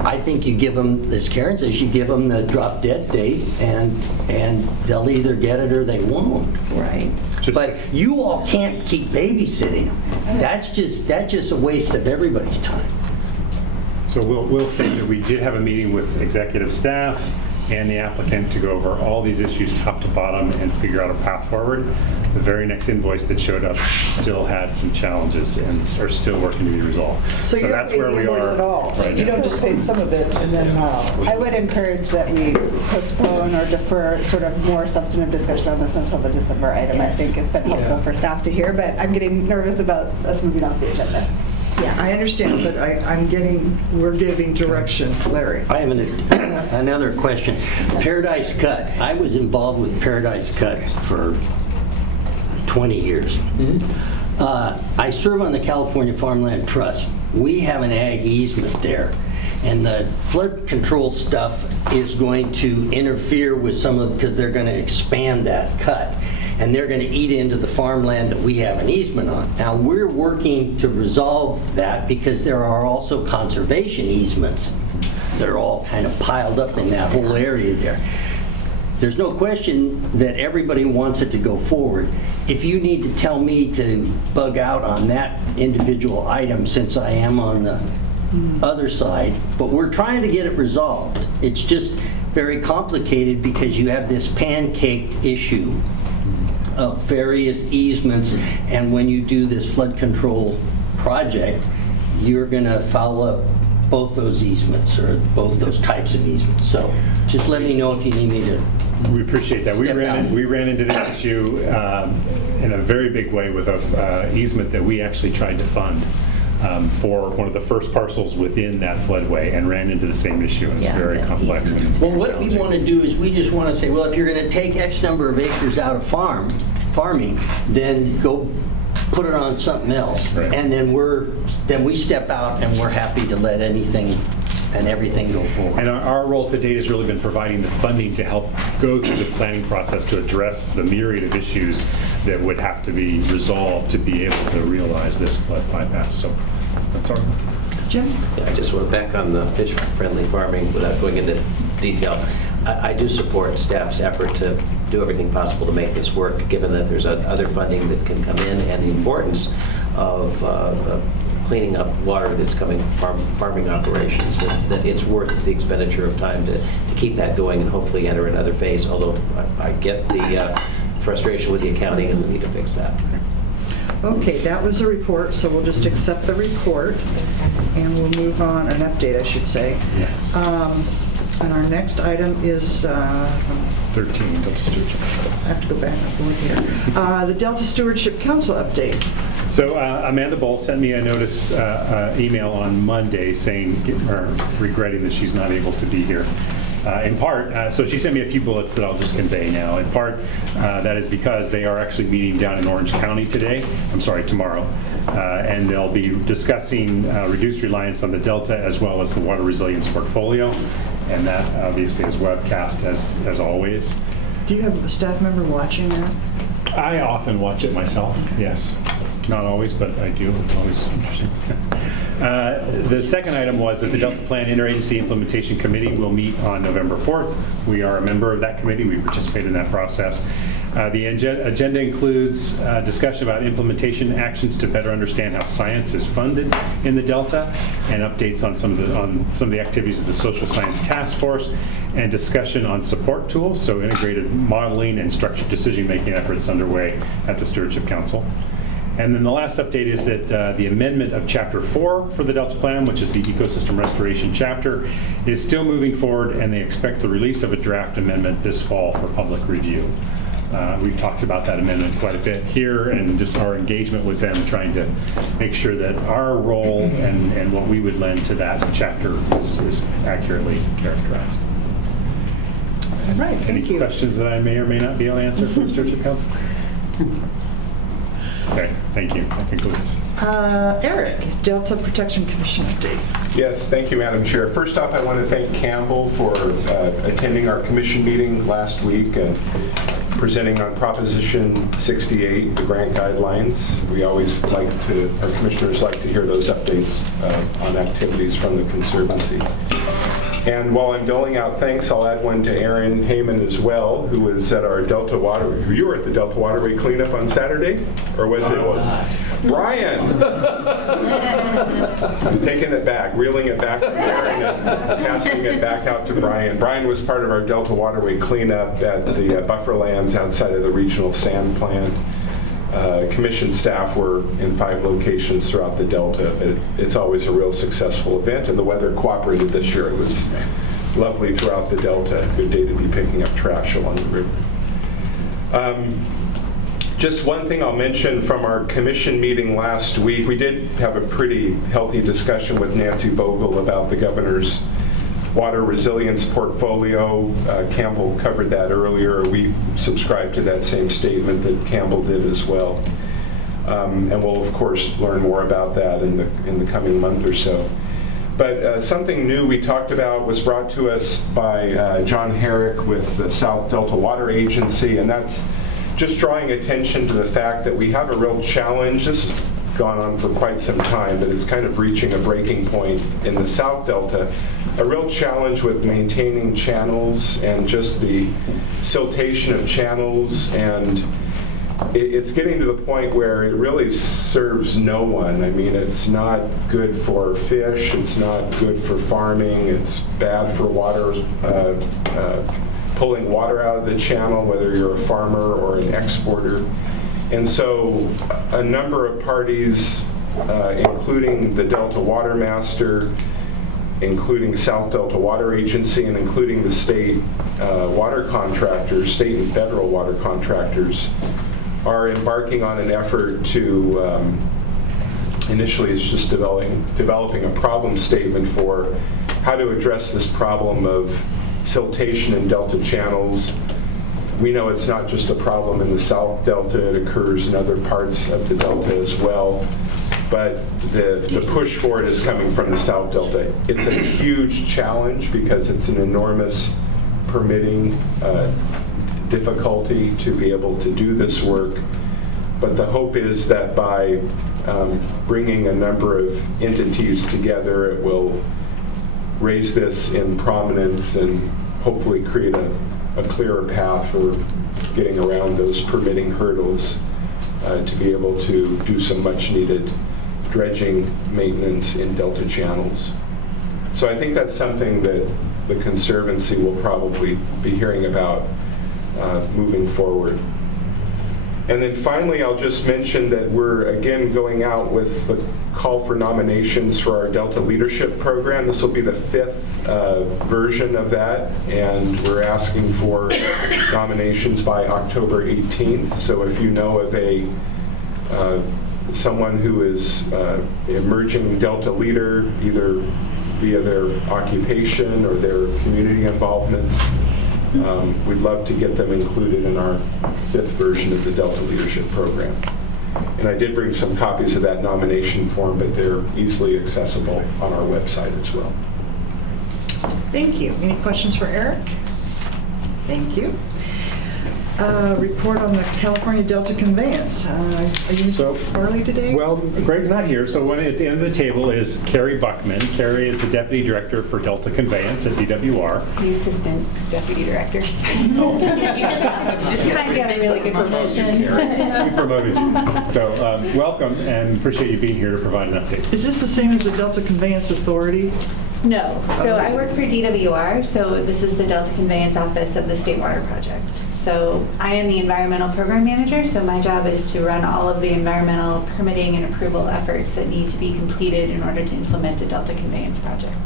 I think you give them, as Karen says, you give them the drop dead date, and they'll either get it or they won't. Right. But you all can't keep babysitting them. That's just a waste of everybody's time. So we'll say that we did have a meeting with executive staff and the applicant to go over all these issues top to bottom and figure out a path forward. The very next invoice that showed up still had some challenges and are still working to be resolved. So you don't that's pay where the we invoice are at all? right You now. don't just pay some of it and then, I would encourage that we postpone or defer sort of more substantive discussion on this until the December item. Yes. I think it's been helpful Yeah. for staff to hear, but I'm getting nervous about us moving off the agenda. I understand, but we're getting direction, Larry. I have another question. Paradise Cut. I was involved with Paradise Cut for 20 years. I serve on the California Farmland Trust. We have an ag easement there, and the flood control stuff is going to interfere with some of, because they're going to expand that cut, and they're going to eat into the farmland that we have an easement on. Now, we're working to resolve that because there are also conservation easements that are all kind of piled up in that whole area there. There's no question that everybody wants it to go forward. If you need to tell me to bug out on that individual item, since I am on the other side, but we're trying to get it resolved. It's just very complicated because you have this pancaked issue of various easements, and when you do this flood control project, you're going to follow up both those easements or both those types of easements. So just let me know if you need me to. We appreciate that. We ran into this issue in a very big way with an easement that we actually tried to fund for one of the first parcels within that floodway, and ran into the same issue, and it's very complex. Well, what we want to do is we just want to say, well, if you're going to take X number of acres out of farming, then go put it on something else. Right. And then we step out and we're happy to let anything and everything go forward. And our role to date has really been providing the funding to help go through the planning process to address the myriad of issues that would have to be resolved to be able to realize this flood bypass. So that's our. Jim? Yeah, I just went back on the fish-friendly farming without going into detail. I do support staff's effort to do everything possible to make this work, given that there's other funding that can come in, and the importance of cleaning up water that's coming from farming operations. That it's worth the expenditure of time to keep that going and hopefully enter another phase, although I get the frustration with the accounting and the need to fix that. Okay, that was a report, so we'll just accept the report, and we'll move on, an update, I should say. And our next item is 13, Delta Stewardship. I have to go back and forth here. The Delta Stewardship Council update. So Amanda Boll sent me a notice email on Monday saying, or regretting that she's not able to be here. In part, so she sent me a few bullets that I'll just convey now. In part, that is because they are actually meeting down in Orange County tomorrow. And they'll be discussing reduced reliance on the Delta as well as the water resilience portfolio. And that obviously is webcast as always. Do you have a staff member watching that? I often watch it myself, yes. Not always, but I do. It's always interesting. The second item was that the Delta Plan Interagency Implementation Committee will meet on November 4th. We are a member of that committee. We participate in that process. The agenda includes discussion about implementation actions to better understand how science is funded in the Delta, and updates on some of the activities of the Social Science Task Force, and discussion on support tools, so integrated modeling and structured decision-making efforts underway at the Stewardship Council. And then the last update is that the amendment of Chapter 4 for the Delta Plan, which is the Ecosystem Restoration Chapter, is still moving forward, and they expect the release of a draft amendment this fall for public review. We've talked about that amendment quite a bit here, and just our engagement with them, trying to make sure that our role and what we would lend to that chapter is accurately characterized. All right, thank you. Any questions that I may or may not be able to answer from the Stewardship Council? Okay, thank you. That concludes. Eric, Delta Protection Commission update. Yes, thank you, Madam Chair. First off, I want to thank Campbell for attending our commission meeting last week and presenting on Proposition 68, the grant guidelines. We always like to, our commissioners like to hear those updates on activities from the Conservancy. And while I'm doling out thanks, I'll add one to Aaron Heyman as well, who was at our Delta Water. You were at the Delta Waterway cleanup on Saturday? Or was it? Brian! I'm taking it back, reeling it back from Aaron and passing it back out to Brian. Brian was part of our Delta Waterway cleanup at the buffer lands outside of the regional sand plant. Commission staff were in 5 locations throughout the Delta. It's always a real successful event, and the weather cooperated this year. It was lovely throughout the Delta. Good day to be picking up trash along the river. Just one thing I'll mention from our commission meeting last week. We did have a pretty healthy discussion with Nancy Vogel about the governor's water resilience portfolio. Campbell covered that earlier. We subscribe to that same statement that Campbell did as well. And we'll of course learn more about that in the coming month or so. But something new we talked about was brought to us by John Herrick with the South Delta Water Agency, and that's just drawing attention to the fact that we have a real challenge. This has gone on for quite some time, but it's kind of reaching a breaking point in the South Delta. A real challenge with maintaining channels and just the siltation of channels, and it's getting to the point where it really serves no one. I mean, it's not good for fish, it's not good for farming, it's bad for water, pulling water out of the channel, whether you're a farmer or an exporter. And so a number of parties, including the Delta Water Master, including South Delta Water Agency, and including the state water contractors, state and federal water contractors, are embarking on an effort to, initially it's just developing a problem statement for how to address this problem of siltation in Delta channels. We know it's not just a problem in the South Delta, it occurs in other parts of the Delta as well. But the push for it is coming from the South Delta. It's a huge challenge because it's an enormous permitting difficulty to be able to do this work. But the hope is that by bringing a number of entities together, it will raise this in prominence and hopefully create a clearer path for getting around those permitting hurdles to be able to do some much needed dredging maintenance in Delta channels. So I think that's something that the Conservancy will probably be hearing about moving forward. And then finally, I'll just mention that we're again going out with the call for nominations for our Delta Leadership Program. This will be the 5th version of that, and we're asking for nominations by October 18th. So if you know of someone who is emerging Delta leader, either via their occupation or their community involvements, we'd love to get them included in our 5th version of the Delta Leadership Program. And I did bring some copies of that nomination form, but they're easily accessible on our website as well. Thank you. Any questions for Eric? Thank you. Report on the California Delta Conveyance. Are you Mr. Farley today? Well, Greg's not here, so at the end of the table is Carrie Buckman. Carrie is the Deputy Director for Delta Conveyance at DWR. The Assistant Deputy Director. You just got a really good promotion. We promoted you. So welcome, and appreciate you being here to provide an update. Is this the same as the Delta Conveyance Authority? No. So I work for DWR, so this is the Delta Conveyance Office of the State Water Project. So I am the Environmental Program Manager, so my job is to run all of the environmental permitting and approval efforts that need to be completed in order to implement a Delta Conveyance project.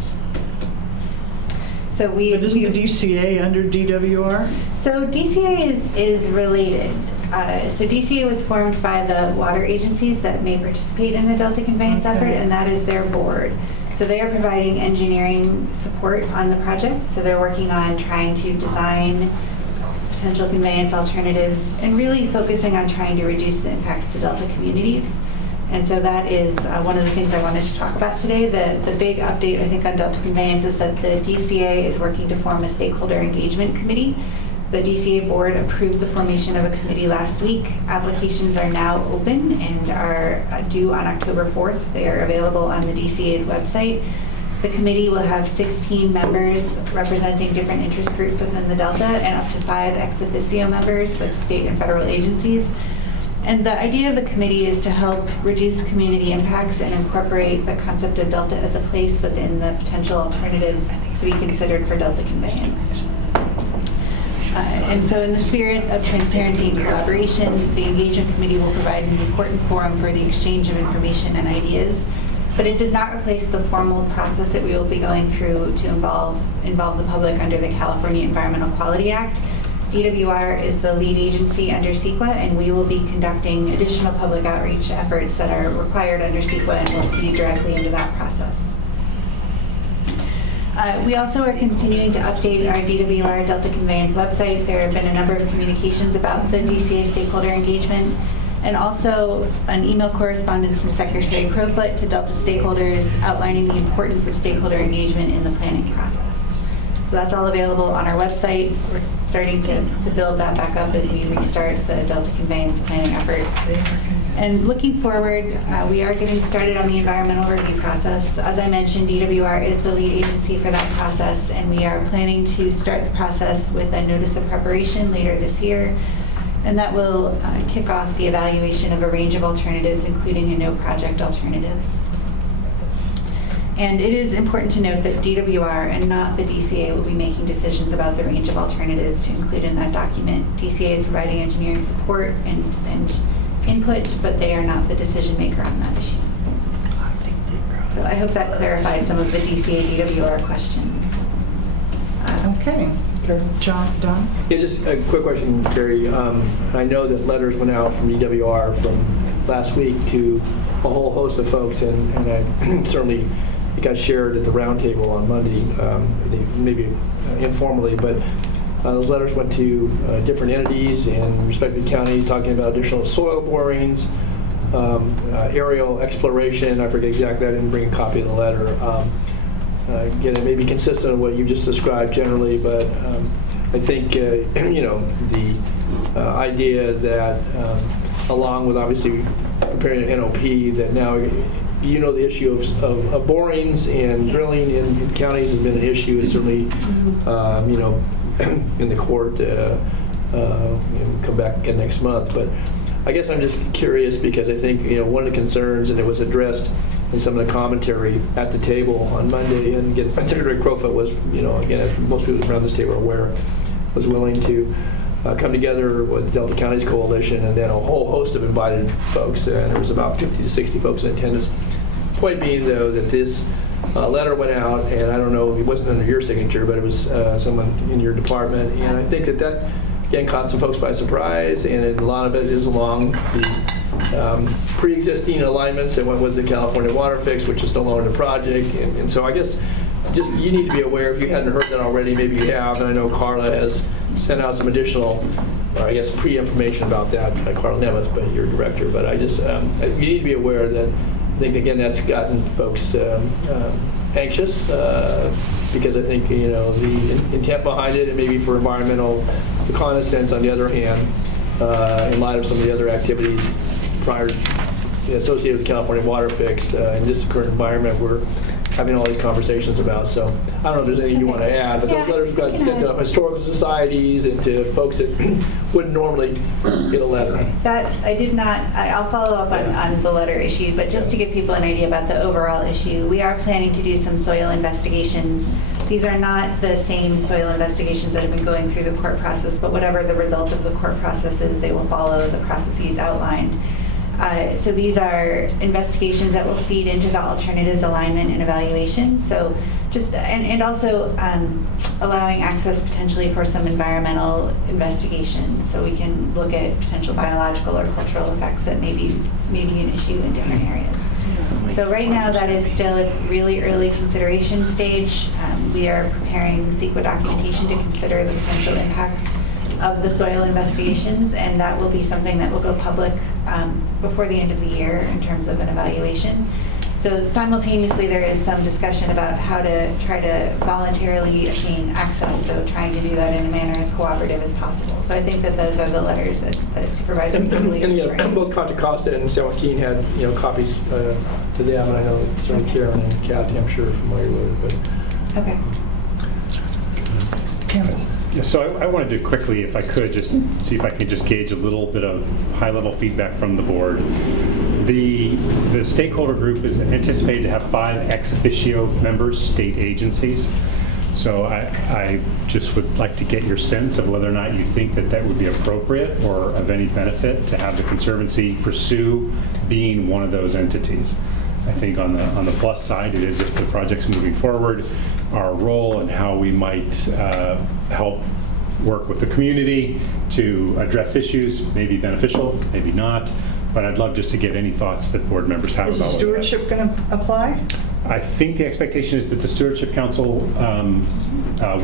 So But isn't the DCA under DWR? So DCA is related. So DCA was formed by the water agencies that may participate in the Delta Conveyance effort, and that is their board. So they are providing engineering support on the project. So they're working on trying to design potential conveyance alternatives, and really focusing on trying to reduce the impacts to Delta communities. And so that is one of the things I wanted to talk about today. The big update, I think, on Delta conveyance is that the DCA is working to form a stakeholder engagement committee. The DCA board approved the formation of a committee last week. Applications are now open and are due on October 4th. They are available on the DCA's website. The committee will have 16 members representing different interest groups within the Delta and up to 5 ex officio members with state and federal agencies. And the idea of the committee is to help reduce community impacts and incorporate the concept of Delta as a place within the potential alternatives to be considered for Delta conveyance. And so in the spirit of transparency and collaboration, the engagement committee will provide an important forum for the exchange of information and ideas, but it does not replace the formal process that we will be going through to involve the public under the California Environmental Quality Act. DWR is the lead agency under CEQA, and we will be conducting additional public outreach efforts that are required under CEQA and will feed directly into that process. We also are continuing to update our DWR Delta Conveyance website. There have been a number of communications about the DCA stakeholder engagement, and also an email correspondence from Secretary Crowfoot to Delta stakeholders outlining the importance of stakeholder engagement in the planning process. So that's all available on our website. We're starting to build that back up as we restart the Delta conveyance planning efforts. And looking forward, we are getting started on the environmental review process. As I mentioned, DWR is the lead agency for that process, and we are planning to start the process with a notice of preparation later this year. And that will kick off the evaluation of a range of alternatives, including a no project alternative. And it is important to note that DWR and not the DCA will be making decisions about the range of alternatives to include in that document. DCA is providing engineering support and input, but they are not the decision maker on that issue. So I hope that clarified some of the DCA DWR questions. Okay. Don? Yeah, just a quick question, Carrie. I know that letters went out from DWR from last week to a whole host of folks, and I certainly it got shared at the roundtable on Monday, maybe informally, but those letters went to different entities in respective counties talking about additional soil borings, aerial exploration. I forget exactly, I didn't bring a copy of the letter. Again, it may be consistent with what you just described generally, but I think, the idea that along with obviously preparing an NOP, that now the issue of borings and drilling in counties has been an issue. It's certainly, in the court, come back again next month. But I guess I'm just curious because I think, one of the concerns, and it was addressed in some of the commentary at the table on Monday, and again, Secretary Crowfoot was, again, as most people around this table are aware, was willing to come together with Delta Counties Coalition and then a whole host of invited folks, and there was about 50 to 60 folks in attendance. Point being, though, that this letter went out, and I don't know, it wasn't under your signature, but it was someone in your department, and I think that again caught some folks by surprise, and a lot of it is along the pre-existing alignments that went with the California Water Fix, which is no longer the project, and so I guess just you need to be aware, if you hadn't heard that already, maybe you have, and I know Carla has sent out some additional, pre-information about that, Carla Nemeth, but your director, but I just, you need to be aware that I think, again, that's gotten folks anxious because I think, the intent behind it, and maybe for environmental reconnaissance on the other hand, in light of some of the other activities prior associated with California Water Fix, in this current environment, we're having all these conversations about. So I don't know if there's anything you want to add, but those letters got sent to historical societies and to folks that wouldn't normally get a letter. That I did not, I'll follow up on the letter issue, but just to give people an idea about the overall issue, we are planning to do some soil investigations. These are not the same soil investigations that have been going through the court process, but whatever the result of the court process is, they will follow the processes outlined. So these are investigations that will feed into the alternatives alignment and evaluation. So just, and also allowing access potentially for some environmental investigations, so we can look at potential biological or cultural effects that may be an issue in different areas. So right now that is still at really early consideration stage. We are preparing CEQA documentation to consider the potential impacts of the soil investigations, and that will be something that will go public before the end of the year in terms of an evaluation. So simultaneously, there is some discussion about how to try to voluntarily obtain access, so trying to do that in a manner as cooperative as possible. So I think that those are the letters that Supervisor Kimberly is referring to. Both Contra Costa and San Joaquin had, copies to them, and I know certainly Karen and Kathy, I'm sure, are familiar with it, but. Okay. Campbell. Yeah, so I wanted to quickly, if I could, just see if I could just gauge a little bit of high-level feedback from the board. The stakeholder group is anticipated to have 5 ex officio members, state agencies. So I just would like to get your sense of whether or not you think that that would be appropriate or of any benefit to have the Conservancy pursue being one of those entities. I think on the plus side, it is if the project's moving forward, our role and how we might help work with the community to address issues may be beneficial, maybe not, but I'd love just to get any thoughts that board members have Is about the whether that's- stewardship going to apply? I think the expectation is that the Stewardship Council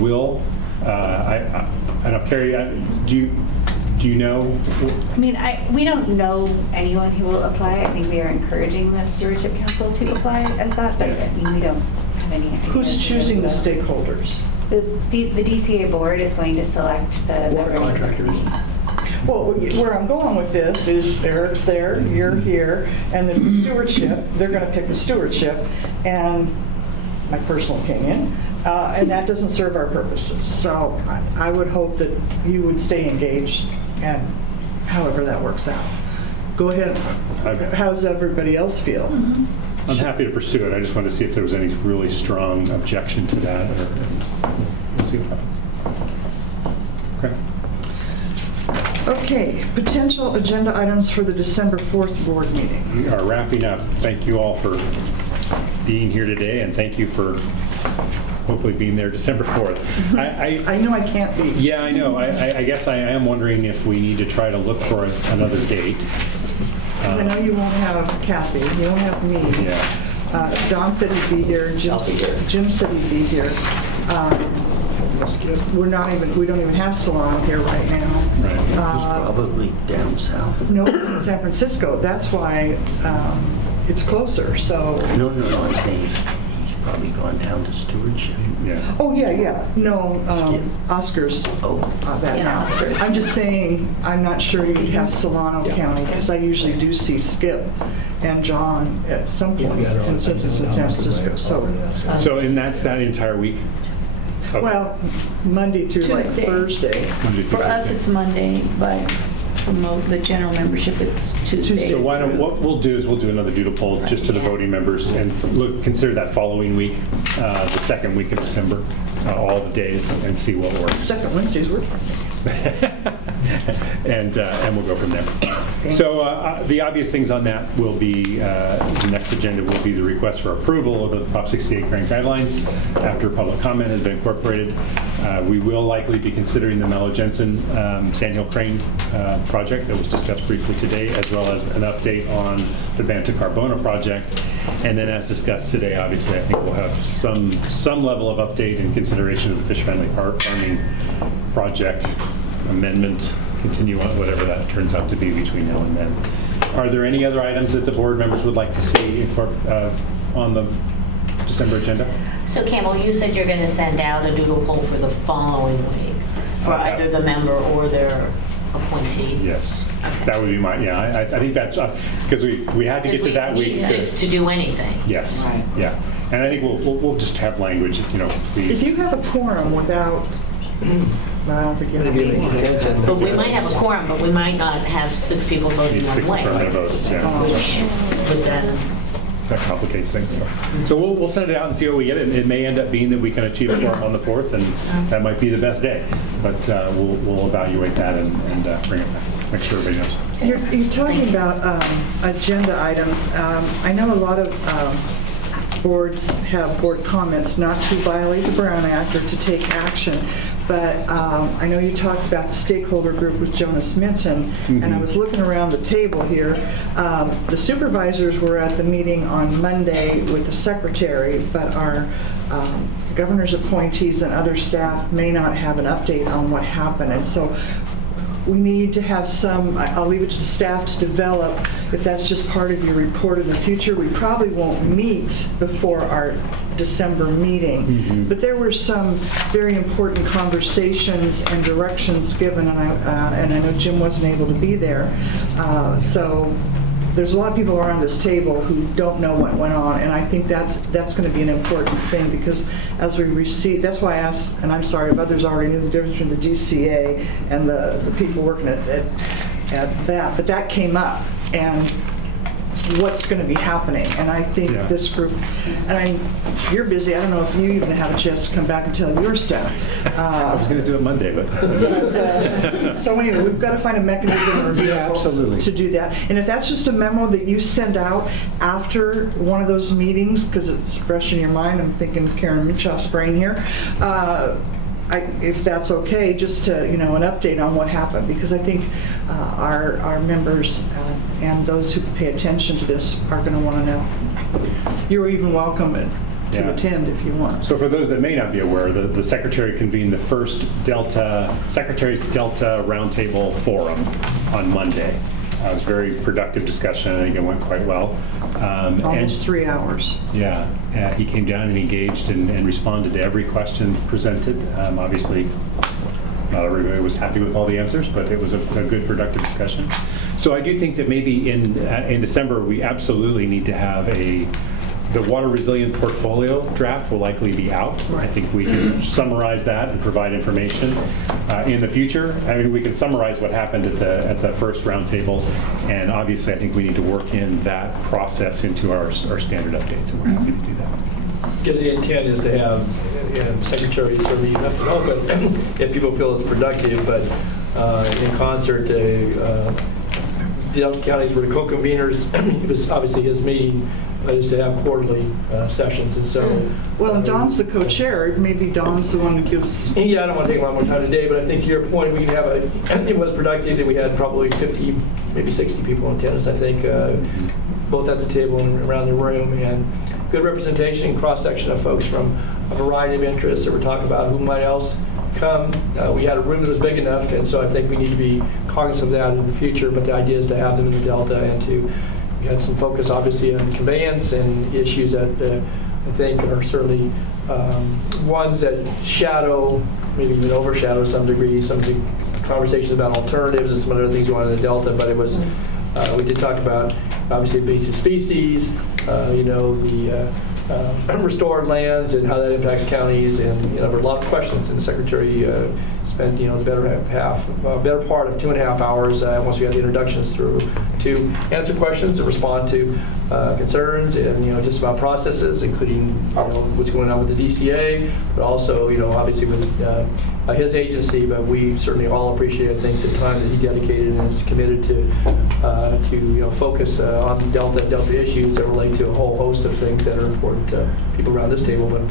will. I don't, Carrie, do you know? I mean, we don't know anyone who will apply. I think we are encouraging the Stewardship Council to apply as that, but I mean, we don't have any idea. Who's choosing the stakeholders? The DCA board is going to select the members of the committee. Well, where I'm going with this is Eric's there, you're here, and if the stewardship, they're going to pick the stewardship, and my personal opinion, and that doesn't serve our purposes. So I would hope that you would stay engaged, and however that works out. Go ahead. How does everybody else feel? I'm happy to pursue it. I just wanted to see if there was any really strong objection to that, or we'll see what happens. Okay. Okay, potential agenda items for the December 4th board meeting. We are wrapping up. Thank you all for being here today, and thank you for hopefully being there December 4th. I know I can't be. Yeah, I know. I guess I am wondering if we need to try to look for another date. Because I know you won't have Kathy, you won't have me. Yeah. Don said he'd be here. Jim said he'd be here. We don't even have Solano here right now. Right. He's probably down south. No, it's in San Francisco. That's why it's closer. So. No, I'm saying he's probably gone down to stewardship. Yeah. Oh yeah. No, Oscar's that now. I'm just saying I'm not sure you'd have Solano County because I usually do see Skip and John at some point, and since it's in San Francisco. So and that's that entire week. Okay. Well, Monday through like Tuesday. Thursday. For us, it's Monday, but for the general membership, it's Tuesday. So what we'll do is we'll do another doodle poll just to the voting members and consider that following week, the second week of December, all the days, and see what works. Second Wednesdays work for me. and we'll go from there. So the obvious things on that will be, the next agenda will be the request for approval of the Prop 68 grant guidelines after public comment has been incorporated. We will likely be considering the Mello Jensen Sandhill Crane project that was discussed briefly today, as well as an update on the Banta Carbona project. And then as discussed today, obviously, I think we'll have some level of update and consideration of the fish-friendly farming project amendment, continue on whatever that turns out to be between now and then. Are there any other items that the board members would like to see on the December agenda? So Campbell, you said you're going to send out a doodle poll for the following week for either the member or their appointee? Yes, that would be I think that's, because we had to get to that week. To do anything. Yes, yeah. And I think we'll just have language, please. If you have a quorum without, I don't think you have a quorum. But we might have a quorum, but we might not have 6 people voting one 6 way. affirmative votes, yeah. Which would then... That complicates things. So we'll send it out and see what we get. It may end up being that we can achieve a quorum on the 4th, and that might be the best day. But we'll evaluate that and bring it back. Make sure everybody knows. You're talking about agenda items. I know a lot of boards have board comments, not to violate the Brown Act or to take action. But I know you talked about the stakeholder group with Jonas Minton, and I was looking around the table here. The supervisors were at the meeting on Monday with the secretary, but our governor's appointees and other staff may not have an update on what happened. And so we need to have some, I'll leave it to the staff to develop, if that's just part of your report in the future. We probably won't meet before our December meeting, but there were some very important conversations and directions given, and I know Jim wasn't able to be there. So there's a lot of people around this table who don't know what went on, and I think that's going to be an important thing, because as we receive, that's why I asked, and I'm sorry if others already knew the difference between the DCA and the people working at that, but that came up, and what's going to be happening. And I think this group, and you're busy, I don't know if you even have a chance to come back and tell your staff. I was going to do it Monday, but... So anyway, we've got to find a mechanism or vehicle to do that. And if that's just a memo that you send out after one of those meetings, because it's fresh in your mind, I'm thinking Karen Michoff's brain here, if that's okay, just to, an update on what happened, because I think our members and those who pay attention to this are going to want to know. You're even welcome to attend if you want. So for those that may not be aware, the Secretary convened the first Secretary's Delta Roundtable Forum on Monday. It was a very productive discussion. I think it went quite well. Almost 3 hours. Yeah, he came down and engaged and responded to every question presented. Obviously, not everybody was happy with all the answers, but it was a good, productive discussion. So I do think that maybe in December, we absolutely need to have the water resilient portfolio draft will likely be out. I think we can summarize that and provide information in the future. I mean, we can summarize what happened at the first roundtable, and obviously I think we need to work in that process into our standard updates, and we're happy to do that. Because the intent is to have, Secretary, certainly you have to know, but if people feel it's productive, but in concert, the Delta counties were the co-conveners. It was obviously his meeting. Is to have quarterly sessions, and so... Well, and Dom's the co-chair. Maybe Dom's the one who gives... Yeah, I don't want to take a lot more time today, but I think to your point, we can have it was productive, and we had probably 50, maybe 60 people in attendance, I think, both at the table and around the room, and good representation, cross-section of folks from a variety of interests that were talking about who might else come. We had a room that was big enough, and so I think we need to be cognizant of that in the future, but the idea is to have them in the Delta and to... We had some focus, obviously, on conveyance and issues that I think are certainly ones that shadow, maybe even overshadow to some degree, some of the conversations about alternatives and some other things going on in the Delta. But it was, we did talk about, obviously, invasive species, the restored lands and how that impacts counties, and there were a lot of questions, and the Secretary spent the better part of 2.5 hours once we had the introductions through to answer questions and respond to concerns, and just about processes, including what's going on with the DCA, but also obviously with his agency. But we certainly all appreciate, I think, the time that he dedicated and is committed to focus on Delta issues that relate to a whole host of things that are important to people around this table, but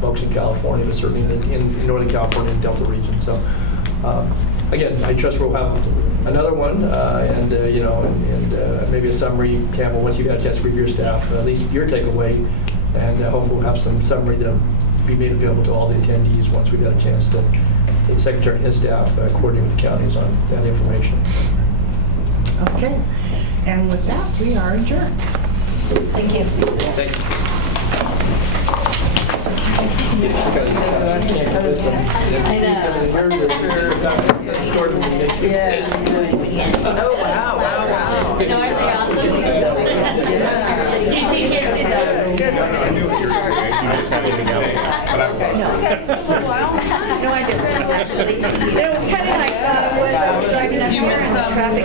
folks in California, but certainly in Northern California and Delta region. So again, I trust we'll have another one, and maybe a summary, Campbell, once you've had a chance to review your staff, at least your takeaway, and hopefully we'll have some summary to be made available to all the attendees once we've got a chance to the Secretary and his staff coordinate with the counties on that information. Okay, and with that, we are adjourned. Thank you. Thank you. I know. Oh, wow. No, aren't they awesome? You take care too, though. Good. I knew what you were doing. You just had anything else, but I was No, I didn't, actually. It was kind of nice. I was driving up here in traffic.